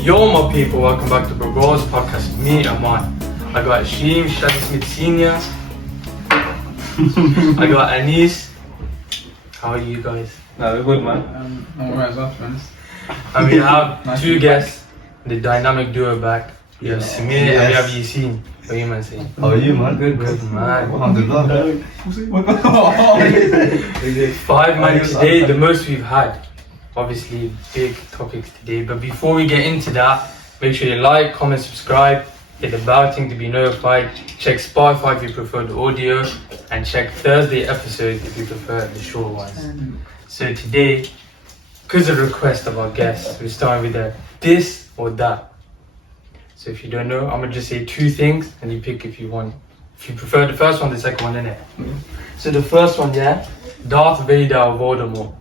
Yo my people, welcome back to Bros podcast. Me, Amaan. I got Shaheim, Smith Senior. I got Anis. How are you guys? No, we're good, man. I'm alright as well, to be honest. And we have Nice two to guests, the dynamic duo back. We have Samir and we have Yasin. What are you man saying? How are you, man? Good man. Alhamdulillah. 5 man today, the most we've had. Obviously big topics today, but before we get into that, make sure you like, comment, subscribe, hit the bell thing to be notified, check Spotify if you prefer the audio, and check Thursday episodes if you prefer the short ones. So today, because of the request of our guests, we're starting with a this or that. So if you don't know, I'm gonna just say 2 things and you pick if you want. If you prefer the first one, the second one, innit? So the first one, yeah, Darth Vader or Voldemort?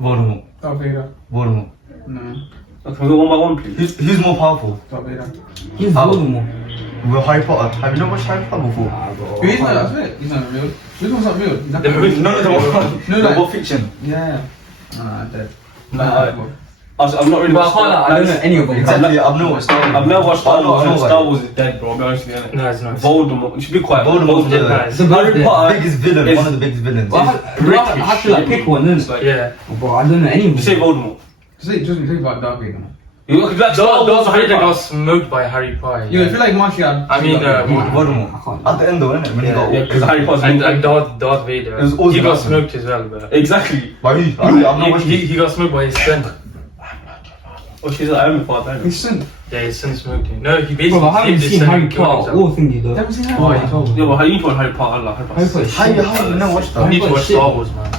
Voldemort. Darth Vader. Voldemort. No. Okay, can we go one by one, please? Who's more powerful? Darth Vader. He's Voldemort. Well, Harry Potter. Have you not watched Harry Potter before? Who is that? That's it. He's not real. This one's not real. He's not The movie- No, No, they're like- both fiction. Yeah. Nah, I'm dead. No, I'm not really. But I don't know any of them. Exactly, I've never watched Star Wars. I've never watched Star I Wars. know Star about Wars is dead, bro. I'll be honest with you. innit? No, it's not. Voldemort. You should be quiet. Voldemort's Yeah, the nice. Harry Potter. biggest villain, is- one of the biggest villains. Well, I have to like pick one, It's innit? like, Yeah. Bro, I don't know any of you say them. Voldemort. Just think about Darth Vader. Man. You look like Star Wars. Darth Harry Vader got Potter. smoked by Harry Potter. Yo, I feel like Marshall. I mean, Voldemort. At the end though, innit? When he got Yeah, because Harry Potter's and Darth Vader, It was always he got awesome. smoked as well, but Exactly. By who? I've not watched it. he got smoked by his son. Oh, she's like, I haven't thought that. His son. Yeah, his son smoked him. No, he basically Bro, I haven't saved his seen son Harry and killed Potter himself. or thingy though. Never seen that? Oh, you told me. Yeah, but how you told Harry Potter? Allah, Harry Harry Potter. Potter. How you never watched You that? need to watch shit. Star Wars, man.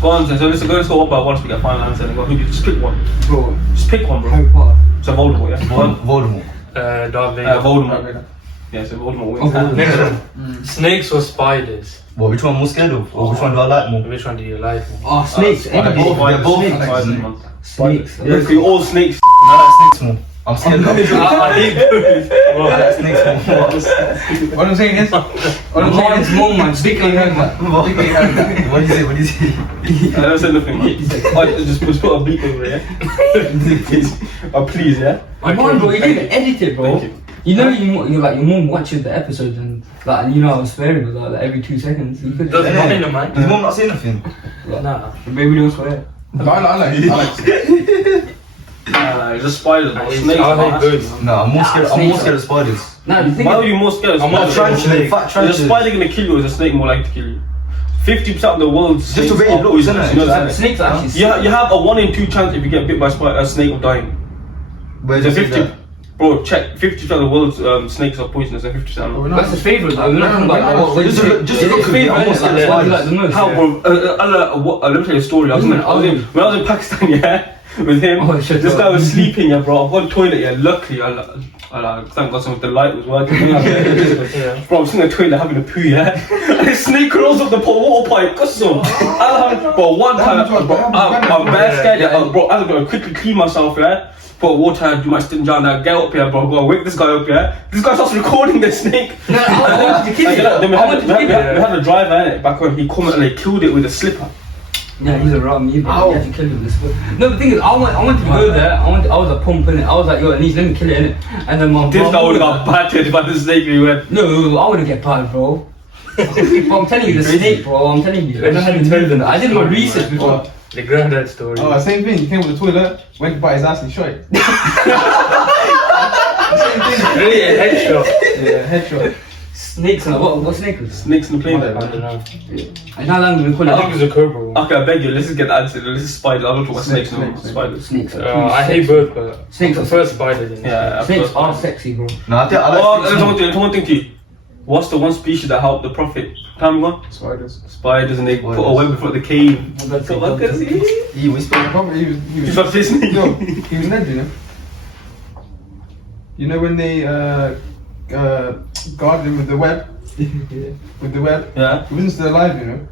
Go on, so let's go one by one so we get final answer. And go, just pick one. Bro, Just pick one, bro. Harry Potter. So Voldemort, yeah. One. Voldemort. Darth Darth Vader. Voldemort. Vader. Yeah, so Voldemort Oh, wins. Voldemort. Next one. Snakes or spiders? Well, which one I'm more scared of? Or which one do I like more? Which one do you like more? Oh, snakes. they're Any both- they're both snakes. like Snakes. snakes. Snakes. Yeah, because you're all snakes. I like snakes more. I'm scared of I think I like snakes more. What I'm saying is, what I'm saying Mine's is, more, man. Dick ain't heard that. Dick ain't heard that. What do you say? What do you say? I never said nothing, man. Just put a beep over it, yeah? Please. Oh, please, yeah? Come on, bro. You didn't even edit it, bro. Thank you. You know, your mom watches the episodes and like, you know, I was swearing with her like every 2 seconds. You could doesn't just matter, man. His mom not saying nothing. Nah. maybe don't swear. But I like. Just spiders, bro. Snakes, I hate man. birds. No, I'm more scared. I'm more snakes. scared of spiders. Nah, the thing Why are is, you more scared of I'm not spiders? trying Fat Is a tarantulas. spider gonna kill you or is a snake more likely to kill you? 50% of the world's Just the way snakes it are looks, poisonous, isn't you it? know that? snakes are actually You have a 1 in 2 chance if you get bit by a snake of dying. Where There's does a it 50. that? Bro, check 50% of the world's snakes are poisonous and 50% are not. That's his favourite though. We're not talking about what Just is look- it? just It's look his at me, favourite, I'm more innit? scared Like, of what do you like spiders. the most? How, Yeah. bro? Let me tell you a story. Isn't it? When I was in Pakistan, yeah, with him, Oh, shit, this bro. guy was sleeping, yeah, bro. I've got a toilet, yeah. Luckily, thank God some of the light was working. Yeah. Bro, I'm sitting in the toilet having a poo, yeah. And this snake rolls up the water pipe, custom. Bro, one time, bro, I'm bare scared, yeah. Bro, I'm gonna quickly clean myself, yeah. Put water, do my stint down, now get up here, bro. Go and wake this guy up, yeah. This guy starts recording the snake. No, I wanted to kill it. Then we I wanted to kill it. had a driver innit, back when he come and they killed it with a slipper. Yeah, he's a wrong. He had to kill him this way. No, the thing is, I wanted to go there. I was a pump in it. I was like, yo, at least let me kill it in it. And then my This mom- guy would have got battered by the snake he went. No, I wouldn't get battered, bro. Bro, I'm telling you, the snake, bro. I'm telling you. I know how to tell them. I did my research before. The granddad story. Oh, same thing. He came with the toilet, went by his ass and shot it. Same thing. Really, a headshot. Yeah, headshot. Snakes and what snake was it? Snakes in the plane. I don't know. And how long do we call I think it? it's a cobra. Okay, I beg you, let's just get the answer. This is spiders. I don't talk about snakes, no. Snakes. Spiders. Snakes. I hate both, but Snakes I are prefer spiders. Than Yeah, I Snakes prefer are spiders. sexy, bro. No, I think I Oh, like snakes more. there's one thing to you. What's the one species that helped the prophet? Tell me one. Spiders. Spiders, and they put a Spiders. web before the cave. That's So it, what that's can it. see? Yeah, we spoke. Probably he You was got this snake? yo, he was dead, you know. You know when they guarded him with the web? With the web? Yeah. He wasn't still alive, you know.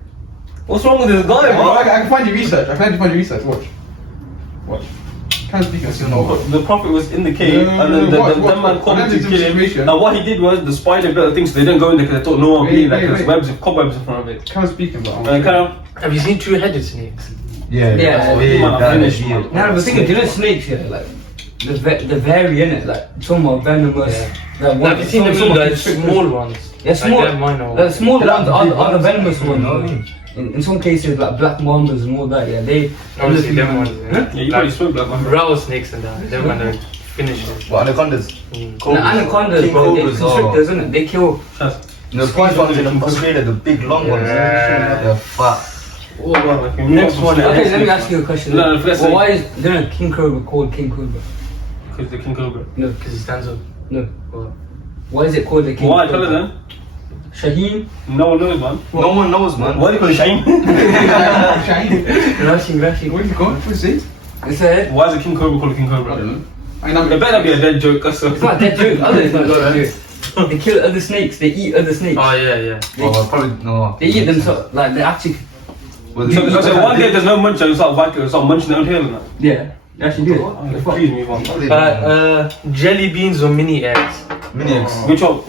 What's wrong with this guy, I bro? can find you research. I can find you research. Watch. Watch. Can't speak as you know. The prophet was in the cave, and then the man called him to kill him. Now what he did was the spider built things, so they didn't go in there because they thought no one would be in there because webs of cobwebs in front of it. Can't speak about. And kind of. Have you seen two-headed snakes? Yeah. Yeah. That's Yeah. way that Finish, is man. weird. Now the thing is, you know snakes here, like the vary in it, like some are venomous. Like, Have you seen them some are like constrictors. small ones? Yeah, small. Like they're minor. The small They're ones like big are the ones. venomous ones. In some cases, like black mambas and all that, yeah, they. Obviously, them ones. Huh? Yeah, you probably swim like one. Rattlesnakes and that. They're gonna finish it. What, anacondas? The anacondas, King bro, they're cobras, constrictors, isn't it? They kill. The pythons in Australia, the big long ones. Yeah. They're fat. Next one. Okay, let me ask you a question. No, let's say- Why is there a king cobra called king cobra? Because the king cobra. No, Because he stands up. no. What? Why is it called the king Why? cobra? Tell us then. Shaheim? No one knows, man. No one knows, man. Why do you call it Shaheim? Shiny. Rushing. Where did you go? What's it? It's a. Why is the king cobra called a king I cobra? don't know. I know. It better be a dead joke. That's It's not a dead joke. Other it's not a dead joke. They kill other snakes. They eat other snakes. Oh yeah, yeah. Well, probably no. They eat them so like they actually. Well, So one day there's no munch and start viking, start munching their own tail and that. Yeah, they actually do it. Please move on. Jelly beans or mini eggs? Mini eggs. Which one?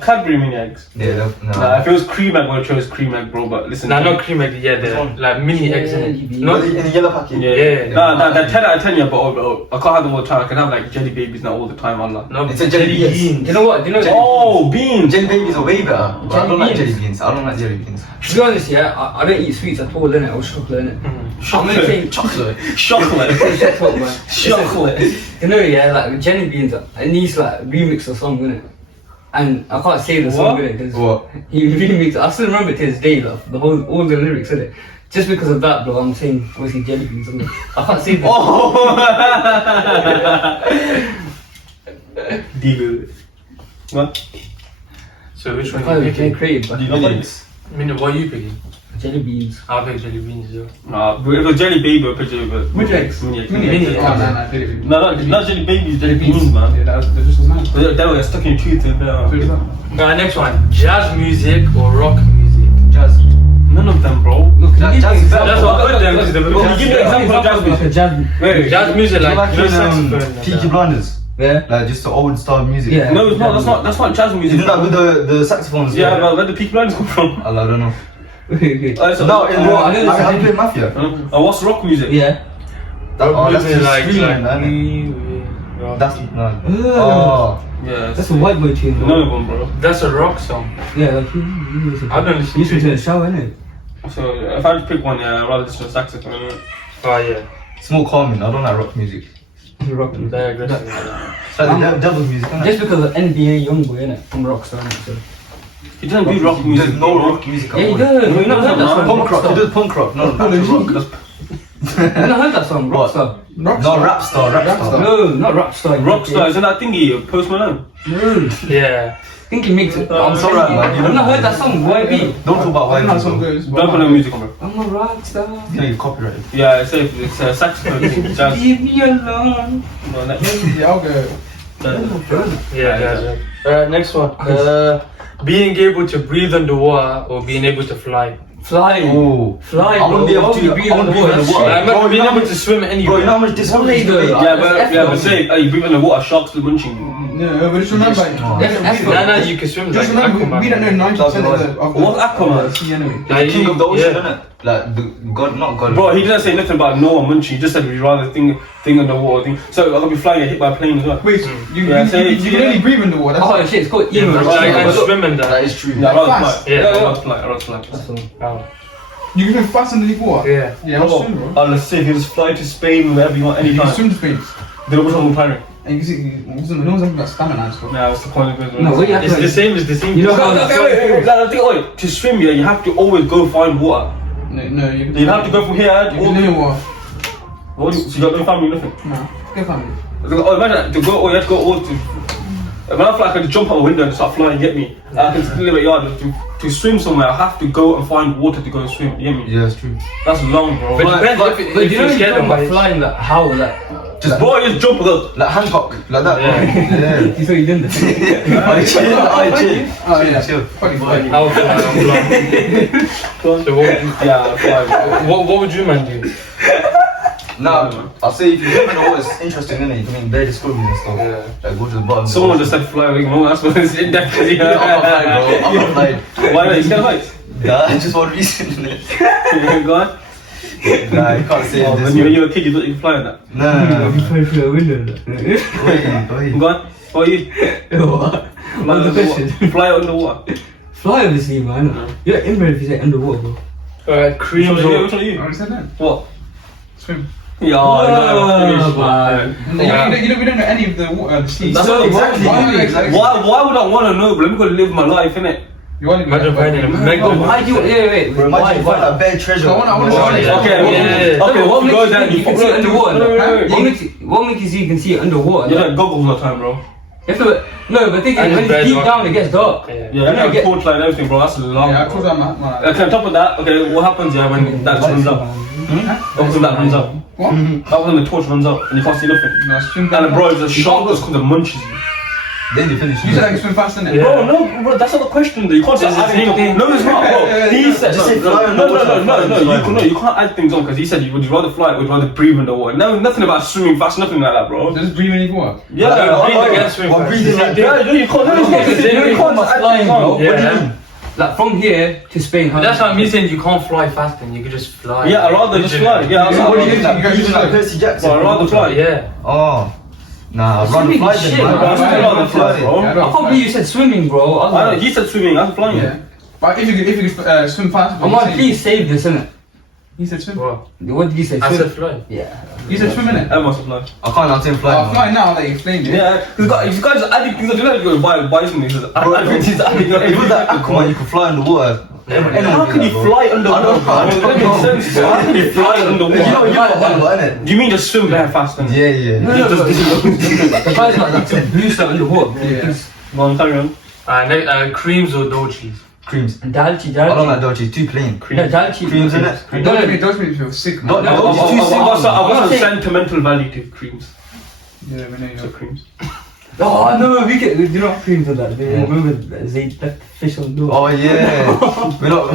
Cadbury mini eggs. Yeah, Nah, if it was cream egg, I would have chose cream egg, bro. But listen. Nah, not cream egg. Yeah, they're like mini eggs in Jelly it. beans. Not in the yellow packet. Yeah, Yeah. Nah, they're 10 out of 10, yeah, but I can't have them all the time. I can have like jelly babies now all the time, Allah. no. It's a jelly beans. You know what? You know. Oh, beans! Jelly babies are way better. But I don't like Jelly jelly beans. I don't like jelly beans. To be honest, yeah, I don't eat sweets at all, innit? Or chocolate, innit? I'm gonna say Chocolate. Chocolate! shut up, man. Chocolate! You know, yeah, like jelly beans, it needs like remix or song, innit? And I can't say the song, What? innit? Because What? he remixed. I still remember to this day, like all the lyrics, innit? Just because of that, bro, I'm saying obviously jelly beans. Innit? I can't say that. Deal. What? So which one Oh, are you they're picking? created, but Do you know what it is? What are you picking? jelly beans. I'll pick jelly beans as well. Nah, if it was jelly baby, I would put jelly baby. Mini eggs. Mini eggs. Mini Mini eggs. eggs. Oh, no, jelly beans. No, not jelly babies, jelly beans, Yeah, man. that's just as nice. They were stuck in your tooth and So is that? Alright, next one. Jazz music or rock music? Jazz. none of them, bro. Look, Jazz is better. That's what I put them because the Can you give me an example of jazz music? Wait, jazz music Do you like like you know, in, saxophone. and Peaky that. Blinders? Yeah. Like just the old style music? Yeah. no, it's not. That's not jazz music. Isn't that with the saxophones? Yeah, but where the Peaky Blinders come from? I don't know. So, No, in Bro, I I didn't have listen- played Mafia. what's rock music? Yeah. Oh, that's Music just screaming, man. That's no. Oh, Yeah, That's a white boy tune. none of them, bro. That's a rock song. Yeah, like you listen. I don't listen You listen to to it. the show, innit? So if I had to pick one, yeah, I'd rather listen to saxophone. Oh yeah. it's more calming. I don't like rock music. It's rock. They're aggressive. It's like the devil's music, isn't Just it? because of NBA Youngboy, innit? From Rockstar, innit? So. He doesn't do rock music. There's no rock music Yeah, at he all. does. You've not heard that song? Punk rock. He Rockstar. does punk rock. No, actual rock. You've not heard that song? What? Rockstar. No, rap star. No, not Rockstar. Rockstar, isn't that thingy, Post Malone? No. Yeah. I think he makes it. I'm sorry, man. I've not heard that song. YB. Don't talk about I don't know how white song people. goes. Don't put no music on, bro. I'm a rock star. It's gonna get copyrighted. Yeah, it's a saxophone thing, jazz. Leave me alone. No, that- Yeah, I'll go. Yeah, yeah. Alright, next one. Being able to breathe underwater or being able to fly. Fly. Oh, Fly, I wanna bro. be able Why to. would you breathe I wanna breathe underwater? underwater. Like, imagine Bro, being you know able how to swim much- anywhere. Bro, you know how much discomfort Why it's gonna though? be? yeah, but say, you breathe in the water, sharks will munching you. No, but just remember. Oh. That's Nah, you can swim Just like remember, we don't know Aquaman. 90% of the What's Aquaman? sea anyway. The king of the ocean, Yeah. innit? Like the god, not god. Bro, he didn't say nothing about no one munching, he just said we'd rather thing in the water thing. So I'm gonna be flying and hit by a plane as well. Wait, you can only breathe in the water. Oh shit, it's called Yeah, emo. but like, and swim and That that. is true. Yeah, I'd rather Fast. fly. Yeah. I'd rather fly, I'd rather fly. That's all. Oh. You can swim fast underneath water. Yeah. Yeah, I'll swim, bro. Let's say if you just fly to Spain whenever you want, You can anytime. swim to space. Then which one will pirate? And you can see, no one's talking about stamina and stuff. Nah, what's the point of it? No, wait, It's the same. It's the same. You know Okay, how okay, wait. Like, wait, to swim, yeah, you have to always go find water. No, you You have to go from here to You all can the live in water. What do you, so you got no family, nothing. No, get family. Oh, imagine that, to go, you have to go all to. When I fly, I can just jump out a window and start flying, get me. I can still live at yard. To swim somewhere, I have to go and find water to go and swim, you get me? Yeah, it's true. That's long, bro. But Like, depends like, if But if you know you're you're scared talking of about heights. flying, like how, like Just bro, you just jump up. like Hancock, like that. you saw you didn't. I chill. Oh, yeah. Chill. Fucking fly. I'll fly, I'll fly. So what would you, Yeah, fly. what would you man do? Nah, I'll say if you don't know what is interesting in it, you can make bare discoveries and stuff. Yeah. Like go to the bottom. Someone just said fly away. No, that's what it's in depth. I'm not flying, bro. I'm not flying. Why not? You scared of heights? Nah, just one reason. Go on. Nah, you can't say Oh, this. when you were a kid, you thought you could fly in that. Nah. Fly through the window. Wait. Go on. What are you? What? What's the question? Fly underwater. Fly obviously, man. You're inbred if you say underwater, bro. Creams Which or one are I you? already said that. What? Swim. Yeah, Oh, I know. man. We don't know any of the water, the sea. That's So, what exactly. Why would I want to know? But let me go live my life, innit? You want to Imagine finding a Bro, mega. why do you? Wait. Bro, imagine you find a bare treasure. I wanna show you. Okay, Yeah. okay, what makes go you down? think you can see underwater? No, wait. What makes you see you can see underwater? You like goggles all the time, bro. You have to, no, but think And when it's it's deep bad down, it gets dark. Yeah. Yeah, You I know, got get- torchlight and everything, bro. That's a long. Yeah, I bro. told them, man. Okay, on top of that, okay, what happens when that runs out? What when that runs out? What? That when the torch runs out and you can't see nothing. No, swim. And the bro, it's a shark just comes and munches you. Then you finish. You said I can swim faster than it. Yeah. Bro, no, bro, that's not the question. You can't just It's the add same things thing. on. No, it's not, bro. He said Just say fly no, underwater, fly you can't add things on because he said would you rather fly or would you rather breathe in the water? No, nothing about swimming fast, nothing like that, bro. Just breathe in the water. Yeah, breathe against swim Well, fast. breathing like yeah, you can't. No, Okay, so you you can't can't add flying, things on. bro. What do you Yeah. mean? Like from here to Spain. But that's what I'm saying. You can't fly fast, and you could just fly. Yeah, I'd rather just fly. Yeah, What do you Breathing think? like Percy Jackson. I'd rather fly. Yeah. Oh. Nah, I'd rather Swimming fly is than shit, man. bro. I'd rather fly, bro. Yeah, I I don't can't believe you said swimming, bro. I know, he said swimming, I'm flying. Yeah. But if you could swim fast. Amaan, please save this, innit? He said swim. What? What did you say? I Swim? said fly. Yeah. You said swim in it. I must fly. I can't answer him flying. Oh, fly now, like you explained it. Yeah, these guys are adding things. You know, you go buy something. He says, Bro, if it was that Aquaman, you could fly underwater. Anyone how do can that, you bro. fly underwater? I don't know. It doesn't make sense. How can you fly You know, underwater? innit? Do you mean just swim very fast? Then? Yeah. No, but the guy's like that blue stuff underwater, bro. Yeah. Go on, carry on. Creams or dochies? Creams. Dalchi. I don't like Dolce, it's too plain. No, Dalchi. Creams in it. Those make me feel sick, man. No, I've it's too simple. got some sentimental value to creams. Yeah, we know So you. creams. Oh no, we get. You know what creams are that? Remember they left the fish on the door. Oh yeah. We're not.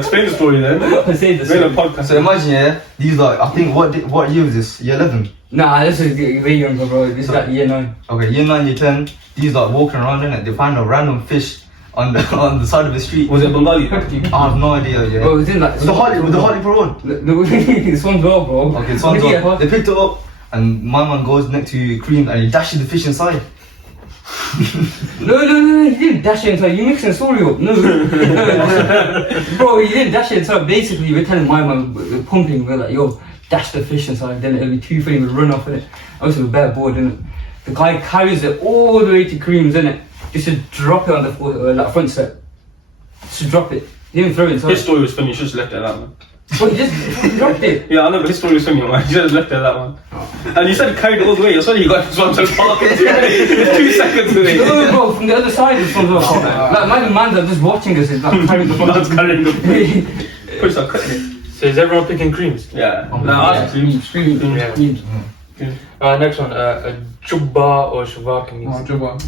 Explain the story then. I say this. We're in a podcast. So imagine, yeah, these are, I think, what year was this? Year 11? Nah, this is way younger, bro. This is like year 9. Okay, year 9, year 10, these are walking around in it, they find a random fish on the side of the street. Was it Bengali? I have no idea, yeah. Bro, it's in like. With the Hartlepool Road. This one's well, bro. Okay, this one's Look at on. it, They picked it up, and my man goes next to Cream and he dashes the fish inside. No, he didn't dash it inside. You mixing the story up. No. Bro, he didn't dash it inside. Basically, we're telling my man, we're pumping, we're like, yo, dash the fish inside, then it'll be too funny, we'll run off in it. Obviously, we're bare bored, innit? The guy carries it all the way to Cream's, innit? Just to drop it on the like front step. Just to drop it. He didn't throw it inside. His story was funny, you should just left it at that, man. Bro, he just dropped it. Yeah, I know, but his story was funny, man. You should have left it at that one. And you said carried it all the way. You're sorry you got this one to park in 2 seconds away. No, bro, from the other side, it's from the like, my man's are just watching us, it's like carrying the Man's phone. carrying the Push that cutting it. So is everyone picking creams? Yeah. Yeah, Nah, creams. Yeah. Creams. Next one, a jubba or shalwar Oh, kameez. Jabba.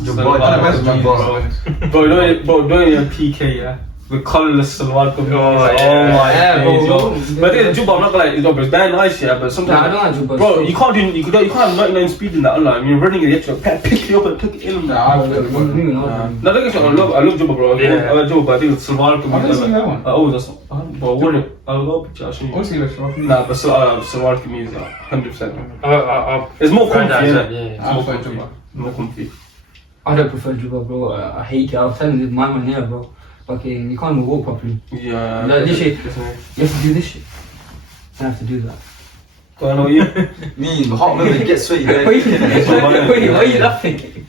Bro, don't even PK, yeah. The colourless salwar kameez. Oh, Oh yeah. my Yeah, days, bro. yo. But I think the jubba, I'm not gonna like, it's very nice, yeah, but sometimes. Nah, I don't like jubba. Bro, you can't have 99 speed in that, Allah. I mean, you're running it, you have to pick you up and tuck it in. Nah, I don't know. No, look at you, I love Jubba, bro. Yeah. I love Jubba, but I think it's Salwar I didn't see that one. Oh, that's bro, what it? I'll go picture, I'll show you. Obviously, it's rough. Nah, but Salwar Kameez is 100%. I'll It's more find comfy, out, yeah. yeah. I prefer Jabba. More comfy. I don't prefer jubba, bro. I hate it. I was telling this my man here, bro. Fucking, you can't even walk properly. Yeah. Like this shit. Definitely. You have to do this shit. I have to do that. Go on, what you? Me, hot milk, get sweaty. Wait, why are you laughing?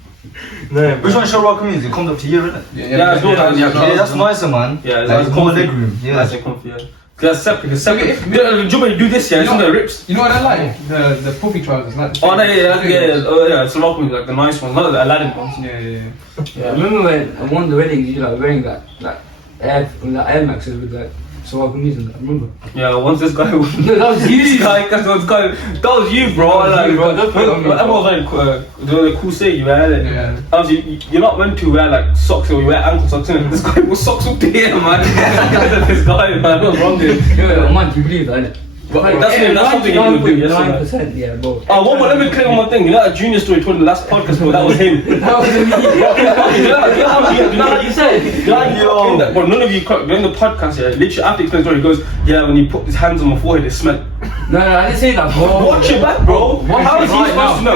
No, Which one shall rock means? It comes up to here, innit? Yeah, it's good. Yeah, that's nicer, man. Yeah, like, that's more comfy. leg room. Yeah. Nice and comfy, yeah. That's separate. Jubba, you do this, yeah, it's You know- on the rips. You know what I like? The puffy trousers. Like Oh, no, yeah. Oh, yeah, Salwar Kameez, like the nice ones, not the Aladdin ones. Yeah. I remember when at one of the weddings you like wearing that Air Maxes with like Salwar Kameez and that. I remember. Yeah, once this guy. No, that was you. That was you, bro. That was you, bro. Don't put it on me, bro. Everyone was like, the cool say you wear it. Yeah. Obviously, you're not meant to wear like socks or you wear ankle socks, innit? This guy was socks up to here, man. This guy, man, what's wrong with him? Yo, man, do you believe that? Innit? That's something you would do, yes or no? 99%, yeah, bro. One more, let me clear one more thing. You know that junior story told in the last podcast, bro, that was him. That was me. You know how you said? Bro, none of you, during the podcast, yeah, literally after he explained the story, he goes, yeah, when he put his hands on my forehead, it smelled. No, I didn't say that, bro. Watch it back, bro. How is he supposed to know?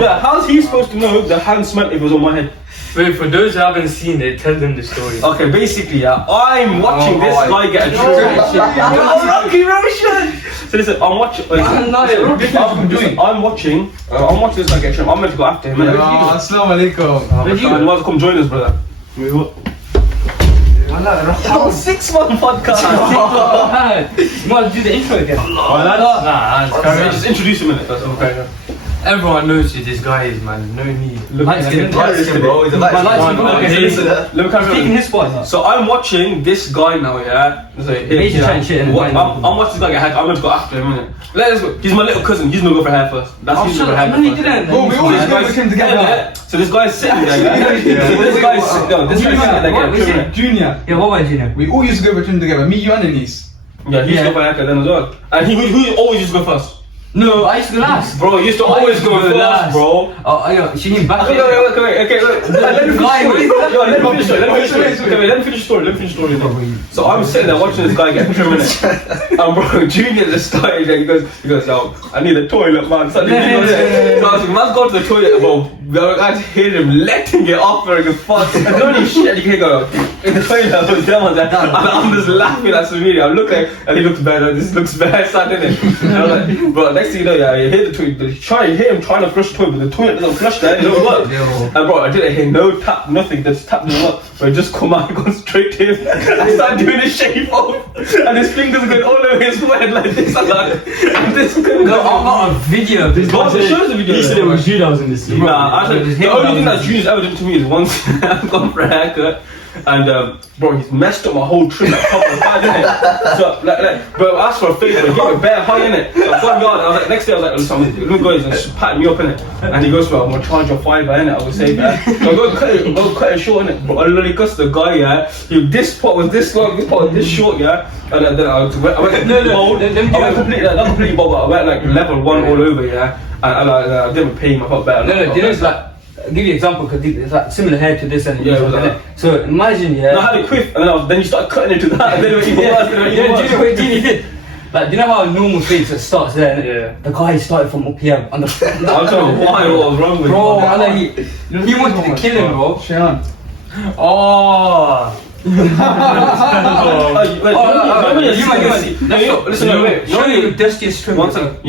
Yeah, how is he supposed to know the hand smelled if it was on my head? Wait, for those who haven't seen it, tell them the story. Okay, basically, yeah, I'm watching this guy get a Rocky Roshaan. So listen, I'm watching. I'm watching this guy get trimmed. I'm meant to go after him. Assalamu alaikum. You want to come join us, brother? Wait, what? 6 month podcast. You want to do the intro again? Just introduce him in it. That's okay. Everyone knows who this guy is, man. No need. Light skin, Bro, he's a light skin. Taking his spot. So I'm watching this guy now, yeah. So, Major chatting shit and I'm watching this guy get hacked. I'm going to go after him, innit? Let's go. He's my little cousin. He's going to go for hair first. That's he's going to go for hair No, he didn't. Bro, we always go with him together. So this guy's sitting there, yeah. So this guy's sitting there. This guy's sitting there getting trimmed. Junior. Yeah, what about Junior? We all used to go with him together. Me, you, and Denise. Yeah, he used to go for haircut then as well. And who always used to go first? No, I used to last. Bro, you used to always go first, bro. Oh, Shaheim, back Okay, let me finish the story. So I'm sitting there watching this guy get trimmed. And bro, Junior just started there, he goes, yo, I need a toilet, man. So I was like, man's gone to the toilet, bro. I just hear him letting it off for a fuck. And the only shit you can go in the toilet, I was there, and I'm just laughing at some video. I'm looking, and he looks better, this looks bad, son, innit? And I'm like, bro, next thing you know, yeah, you hear the toilet, you hear him trying to flush the toilet, but the toilet doesn't flush there, it doesn't work. And bro, I didn't hear no tap, nothing, just tap me up. But it just come out and go straight to him. I started doing a shave off, and his fingers are going all over his forehead like this. And this couldn't go. I've got a video of this. Show us the video. He said it was you that was in the scene. Nah, actually, the only thing that Junior's ever done to me is once I've gone for a haircut. And bro, he's messed up my whole trim at top of the bad, innit? So bro, I asked for a favour, he gave me bare high, innit? So I've gone yard, I was like, next day I was like, listen, let me go, he's just patting me up, innit? And he goes, well, I'm gonna charge you a $5, innit? I would say that. So I go cut it short, innit? But I literally cussed the guy, yeah. This part was this long, this part was this short, yeah. And then I went completely bold. I went completely, not completely bold, but I went like level 1 all over, yeah. And I didn't pay him, I felt better. No, you know, it's like, I'll give you an example because it's like similar hair to this and so imagine, yeah. No, I had a quiff and then you started cutting into that and then it was even worse. Do you know what Jimmy did? Like, do you know how a normal face it starts there? Yeah. The guy started from up here on the. I was trying to why what was wrong with bro, him. and he wanted to kill him, bro. Shaheim. Oh. You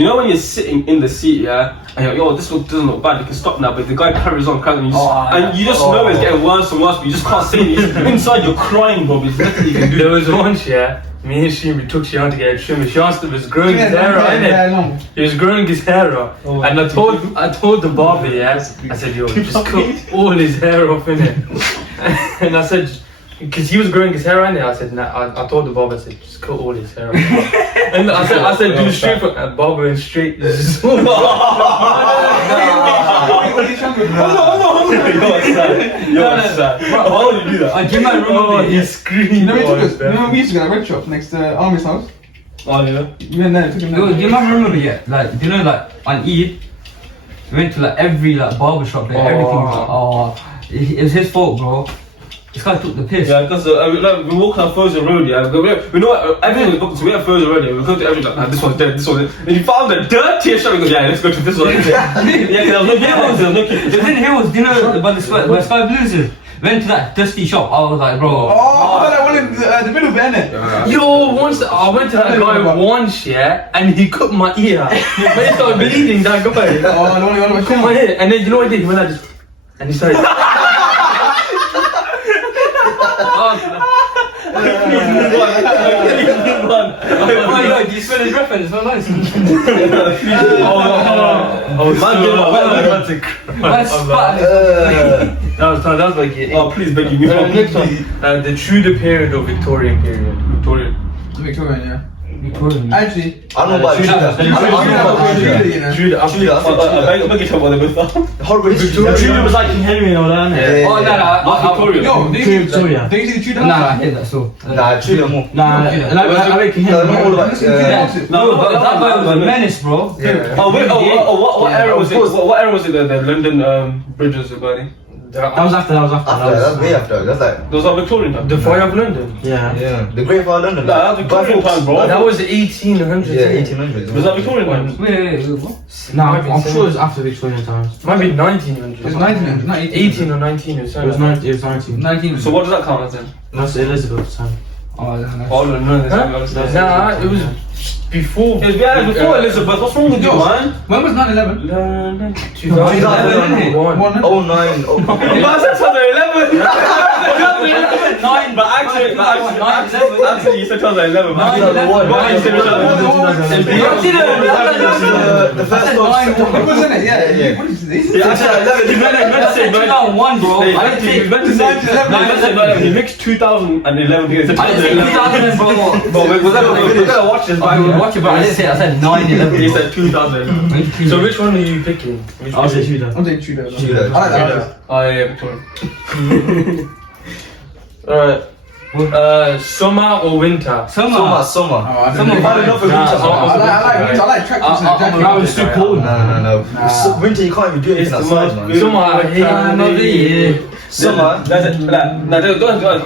know when you're sitting in the seat, yeah, and you're like, yo, this doesn't look bad, you can stop now, but the guy carries on cracking, and you just know it's getting worse and worse, but you just can't say anything. Inside you're crying, bro, there's nothing you can do. There was once, yeah, me and Shaheim, we took Shaheim to get a trim. Shaheim was growing his hair out, innit? He was growing his hair out, and I told the barber, yeah, I said, yo, just cut all his hair off, innit? And I said, because he was growing his hair out, I said, nah, I told the barber, I said, just cut all his hair off. And I said, do straight for barber and straight. You're sad. Why would you do that? Do you remember he screamed. You know we used to go to red shop next to Army's house? Oh yeah. We went there, took him there. Do you remember yet? Like, do you know, like on Eid, we went to like every like barber shop there, everything. It was his fault, bro. This guy took the piss. Yeah, because we walk on Frozen Road, yeah. We know everything is booked, so we have Frozen Road, yeah. We go to every like, this one's dead, this one's dead. And you found the dirtiest shop, we go, yeah, let's go to this one. Yeah, because there was no queues, The thing here was, do you know, by the Sky Blues is? Went to that dusty shop, I was like, bro. Oh, that one in the middle bit, innit? Yo, once I went to that guy once, yeah, and he cut my ear. When it started bleeding, that guy. Oh, the one cut my ear, and then you know what he did? He went like this, and he started. Please move on. Oh my god, you smell his breath and it's not nice. That was like it. Oh, please, begging you. Next one, the Tudor period or Victorian period? Victorian. Victorian, yeah. Victorian. Actually, I don't know about Tudor. I don't know about Tudor. you know. Tudor, I beg your pardon with that. Horrible history. Tudor was like King Henry and all that, innit? Oh, no, Victorian. Yo, do you Victoria. see the Tudor? No, I hate that so. Nah, Tudor more. Nah, I like King No, Henry. not all about. No, but that guy was a menace, bro. Yeah. Oh, wait, what era was it? What era was it? The London bridges were burning. That was after. After that, that's way after. That's like. Those are Victorian times. The Fire of London. Yeah. Yeah. The Great Fire of London. Nah, that's Victorian times, bro. That was 1800s. Yeah, 1800s. Was that Victorian times? Wait, what? Nah, I'm sure it was after Victorian times. Might be 1900s. It's 1900, not 18 or 19 or It was something. 19. It was 19. 19. So what does that count as then? That's Elizabeth's time. Oh, no. Oh, no, Huh? Nah, it was before. It was before Elizabeth. What's wrong with you, man? When was 9/11? 2011. Oh, 9. Oh, Man said 2011. 9, But actually, you said 2011, man. 9/11. Why you said 2011? the first one. It was in it, yeah. Yeah. What is this? Yeah, actually, you meant to say 2001, bro. He I didn't say meant to say 9/11. He mixed 2011 together. I didn't say 2000, bro. Bro, we're gonna watch this. I would watch it, but I didn't say. I said 9/11. He said 2011. So which one are you picking? Which I'll one? say Tudor. I'm saying Tudor. Tudor. I like that. Oh yeah, Victorian. Alright. Summer or winter? Summer. Oh, I Summer. don't know. Enough of Nah, winter. I like tracksuits and jackets. That was too cold. No. Winter, you can't even do anything outside, man. Summer, I hate Time of the year. Summer. I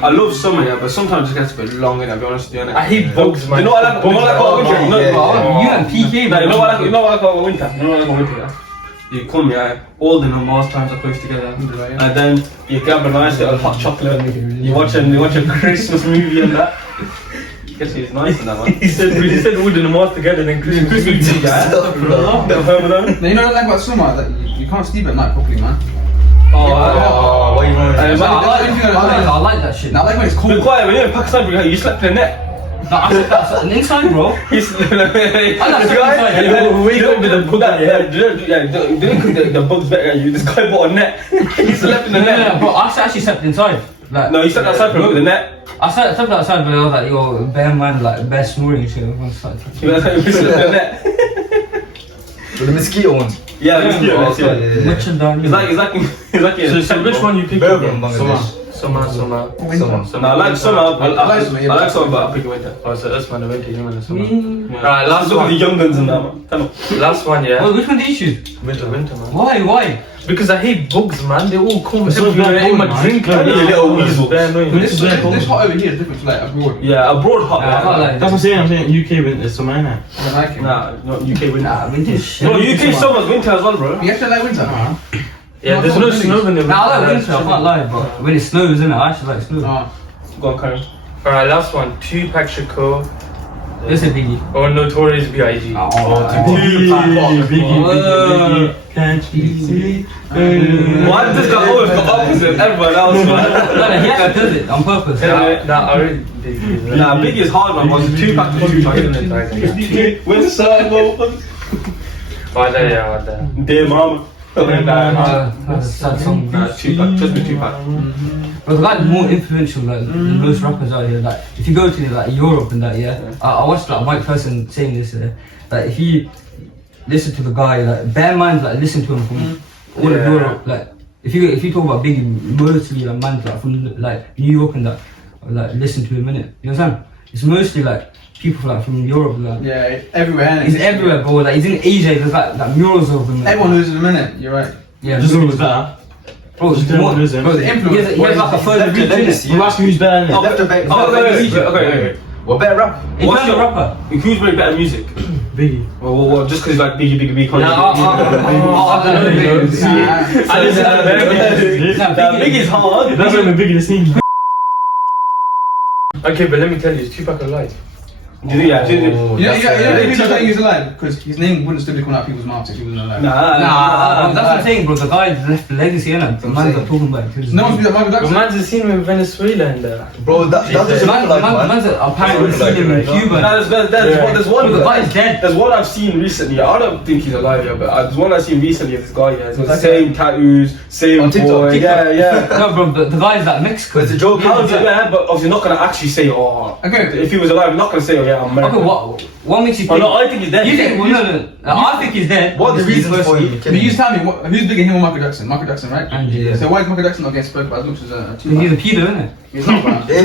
love summer, yeah, but sometimes it gets a bit long, and I'll be honest with you. I hate bugs, man. You know what I like? What I like about winter? You and PK, Nah, bro. you know what I like about winter? You know what I like about winter? Yeah? You come, yeah, all the normal times are close together, and then you grab a nice little hot chocolate. You watch a Christmas movie and that. Guess it's nice and that one. He said all the namas together then Christmas Eve. Yeah. Now, you know what I like about summer? That you can't sleep at night properly, man. What are you And doing? it's I like, like that shit. Now, I like when it's be cold. quiet, when you're in Pakistan, bro, you slept in the net. No, I said that's inside, bro. He's I like inside. wake up with a bug. The bug's better than you. This guy bought a net. He slept in the net. Yeah, bro, I actually slept inside. Like, No, he slept outside bro, with a net. I slept outside, but I was like, yo, bear man, like, bear snoring and shit. Everyone's like, He slept in the net. The mosquito one. Yeah, the mosquito nets, yeah. much and done. It's like So which one you picking? Berbera, again? Bangladesh. Summer. Summer. No, I like summer. I like summer, but I pick winter. Oh, so that's one the winter, you want the summer. Mm. Alright, last Look at the one. young guns and that, man. Tell me. Last one, yeah. Well, which one did you choose? Winter, man. Why? Because I hate bugs, man. They all come It's so everywhere bad in my cold, drink. man. Yeah, little weasels. They're annoying. This hot over here is different to like abroad. Yeah, abroad hot. I can't man. like That's what I'm saying UK winter, summer, innit? I don't like it. Nah, not UK winter. Nah, winter shit. No, UK summer's winter as well, bro. You actually like winter? Yeah, there's no snow in the Nah, I like winter, I can't lie, but when it snows, innit, I actually like snow. Go on, Karen. Alright, last one. Tupac Shakur This is Biggie. or Notorious B.I.G. Biggie, can't you see? Why did this guy always go opposite everyone else, man? No, he actually does it on purpose. Nah, I really Biggie. Nah, Biggie is hard, man. But Tupac to Tupac, isn't it? Where's the side, motherfucker? Dear mama. That's a sad song. Nah, Tupac, trust me, Tupac. But the guy more influential than most rappers out here. Like, if you go to like Europe and that, yeah, I watched like Mike Person saying this. Like, if you listen to the guy, like, bare minds, like, listen to him from all of Europe. Like, if you talk about Biggie, mostly like man like from like New York and that, like, listen to him, innit? You know what I'm saying? It's mostly like people like from Europe. Like, Yeah, everywhere. he's everywhere, bro. Like, he's in Asia. There's like murals of him. Like, Everyone knows in a minute. You're right. yeah, Just murals. who's better. Bro, Just more, everyone knows him. Bro, the he influence. has like a further reach, innit? You ask me who's better, innit? Left to back. Okay. What better rap? He's What's not a your rapper. Who's very better music? Biggie. Well, just because like Biggie, I don't know. Biggie's hard. That's not even Biggie the scene. Okay, but let me tell you, is Tupac alive? Yeah, You know people saying he's alive because his name wouldn't still be coming out of people's mouths if he wasn't alive. Nah, that's what I'm saying, bro. The guy left the legacy, innit? The man that talking about it. No one's been Michael But Jackson. man's seen him in Venezuela and Bro, that's just Man, man's apparently seen him in Cuba. There's one. The guy's dead. There's one I've seen recently. I don't think he's alive yet, but there's one I've seen recently of this guy. Yeah, he's got the same tattoos, same On TikTok, boy. Yeah. No, bro, the guy's like Mexican. It's a joke. Yeah, but obviously not gonna actually say, oh. Okay. If he was alive, I'm not gonna say, oh yeah, Yeah, American. Okay, what makes you Oh think? no, I think he's dead. You think? Well, no. I think he's dead. What are the Obviously, reasons for him But killing? you just tell me, who's bigger, him or Michael Jackson? Michael Jackson, right? And yeah. So why is Michael Jackson not getting spoken about as much as a Because he's a pedo, isn't it? He's not, man. It's-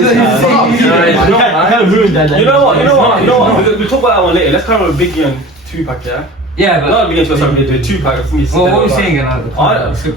You know what? We'll talk about that one later. Let's kind of a Biggie and Tupac, yeah? Yeah, but. Not Biggie and Tupac, the Tupac. I think he's Well, dead what are you or saying? alive.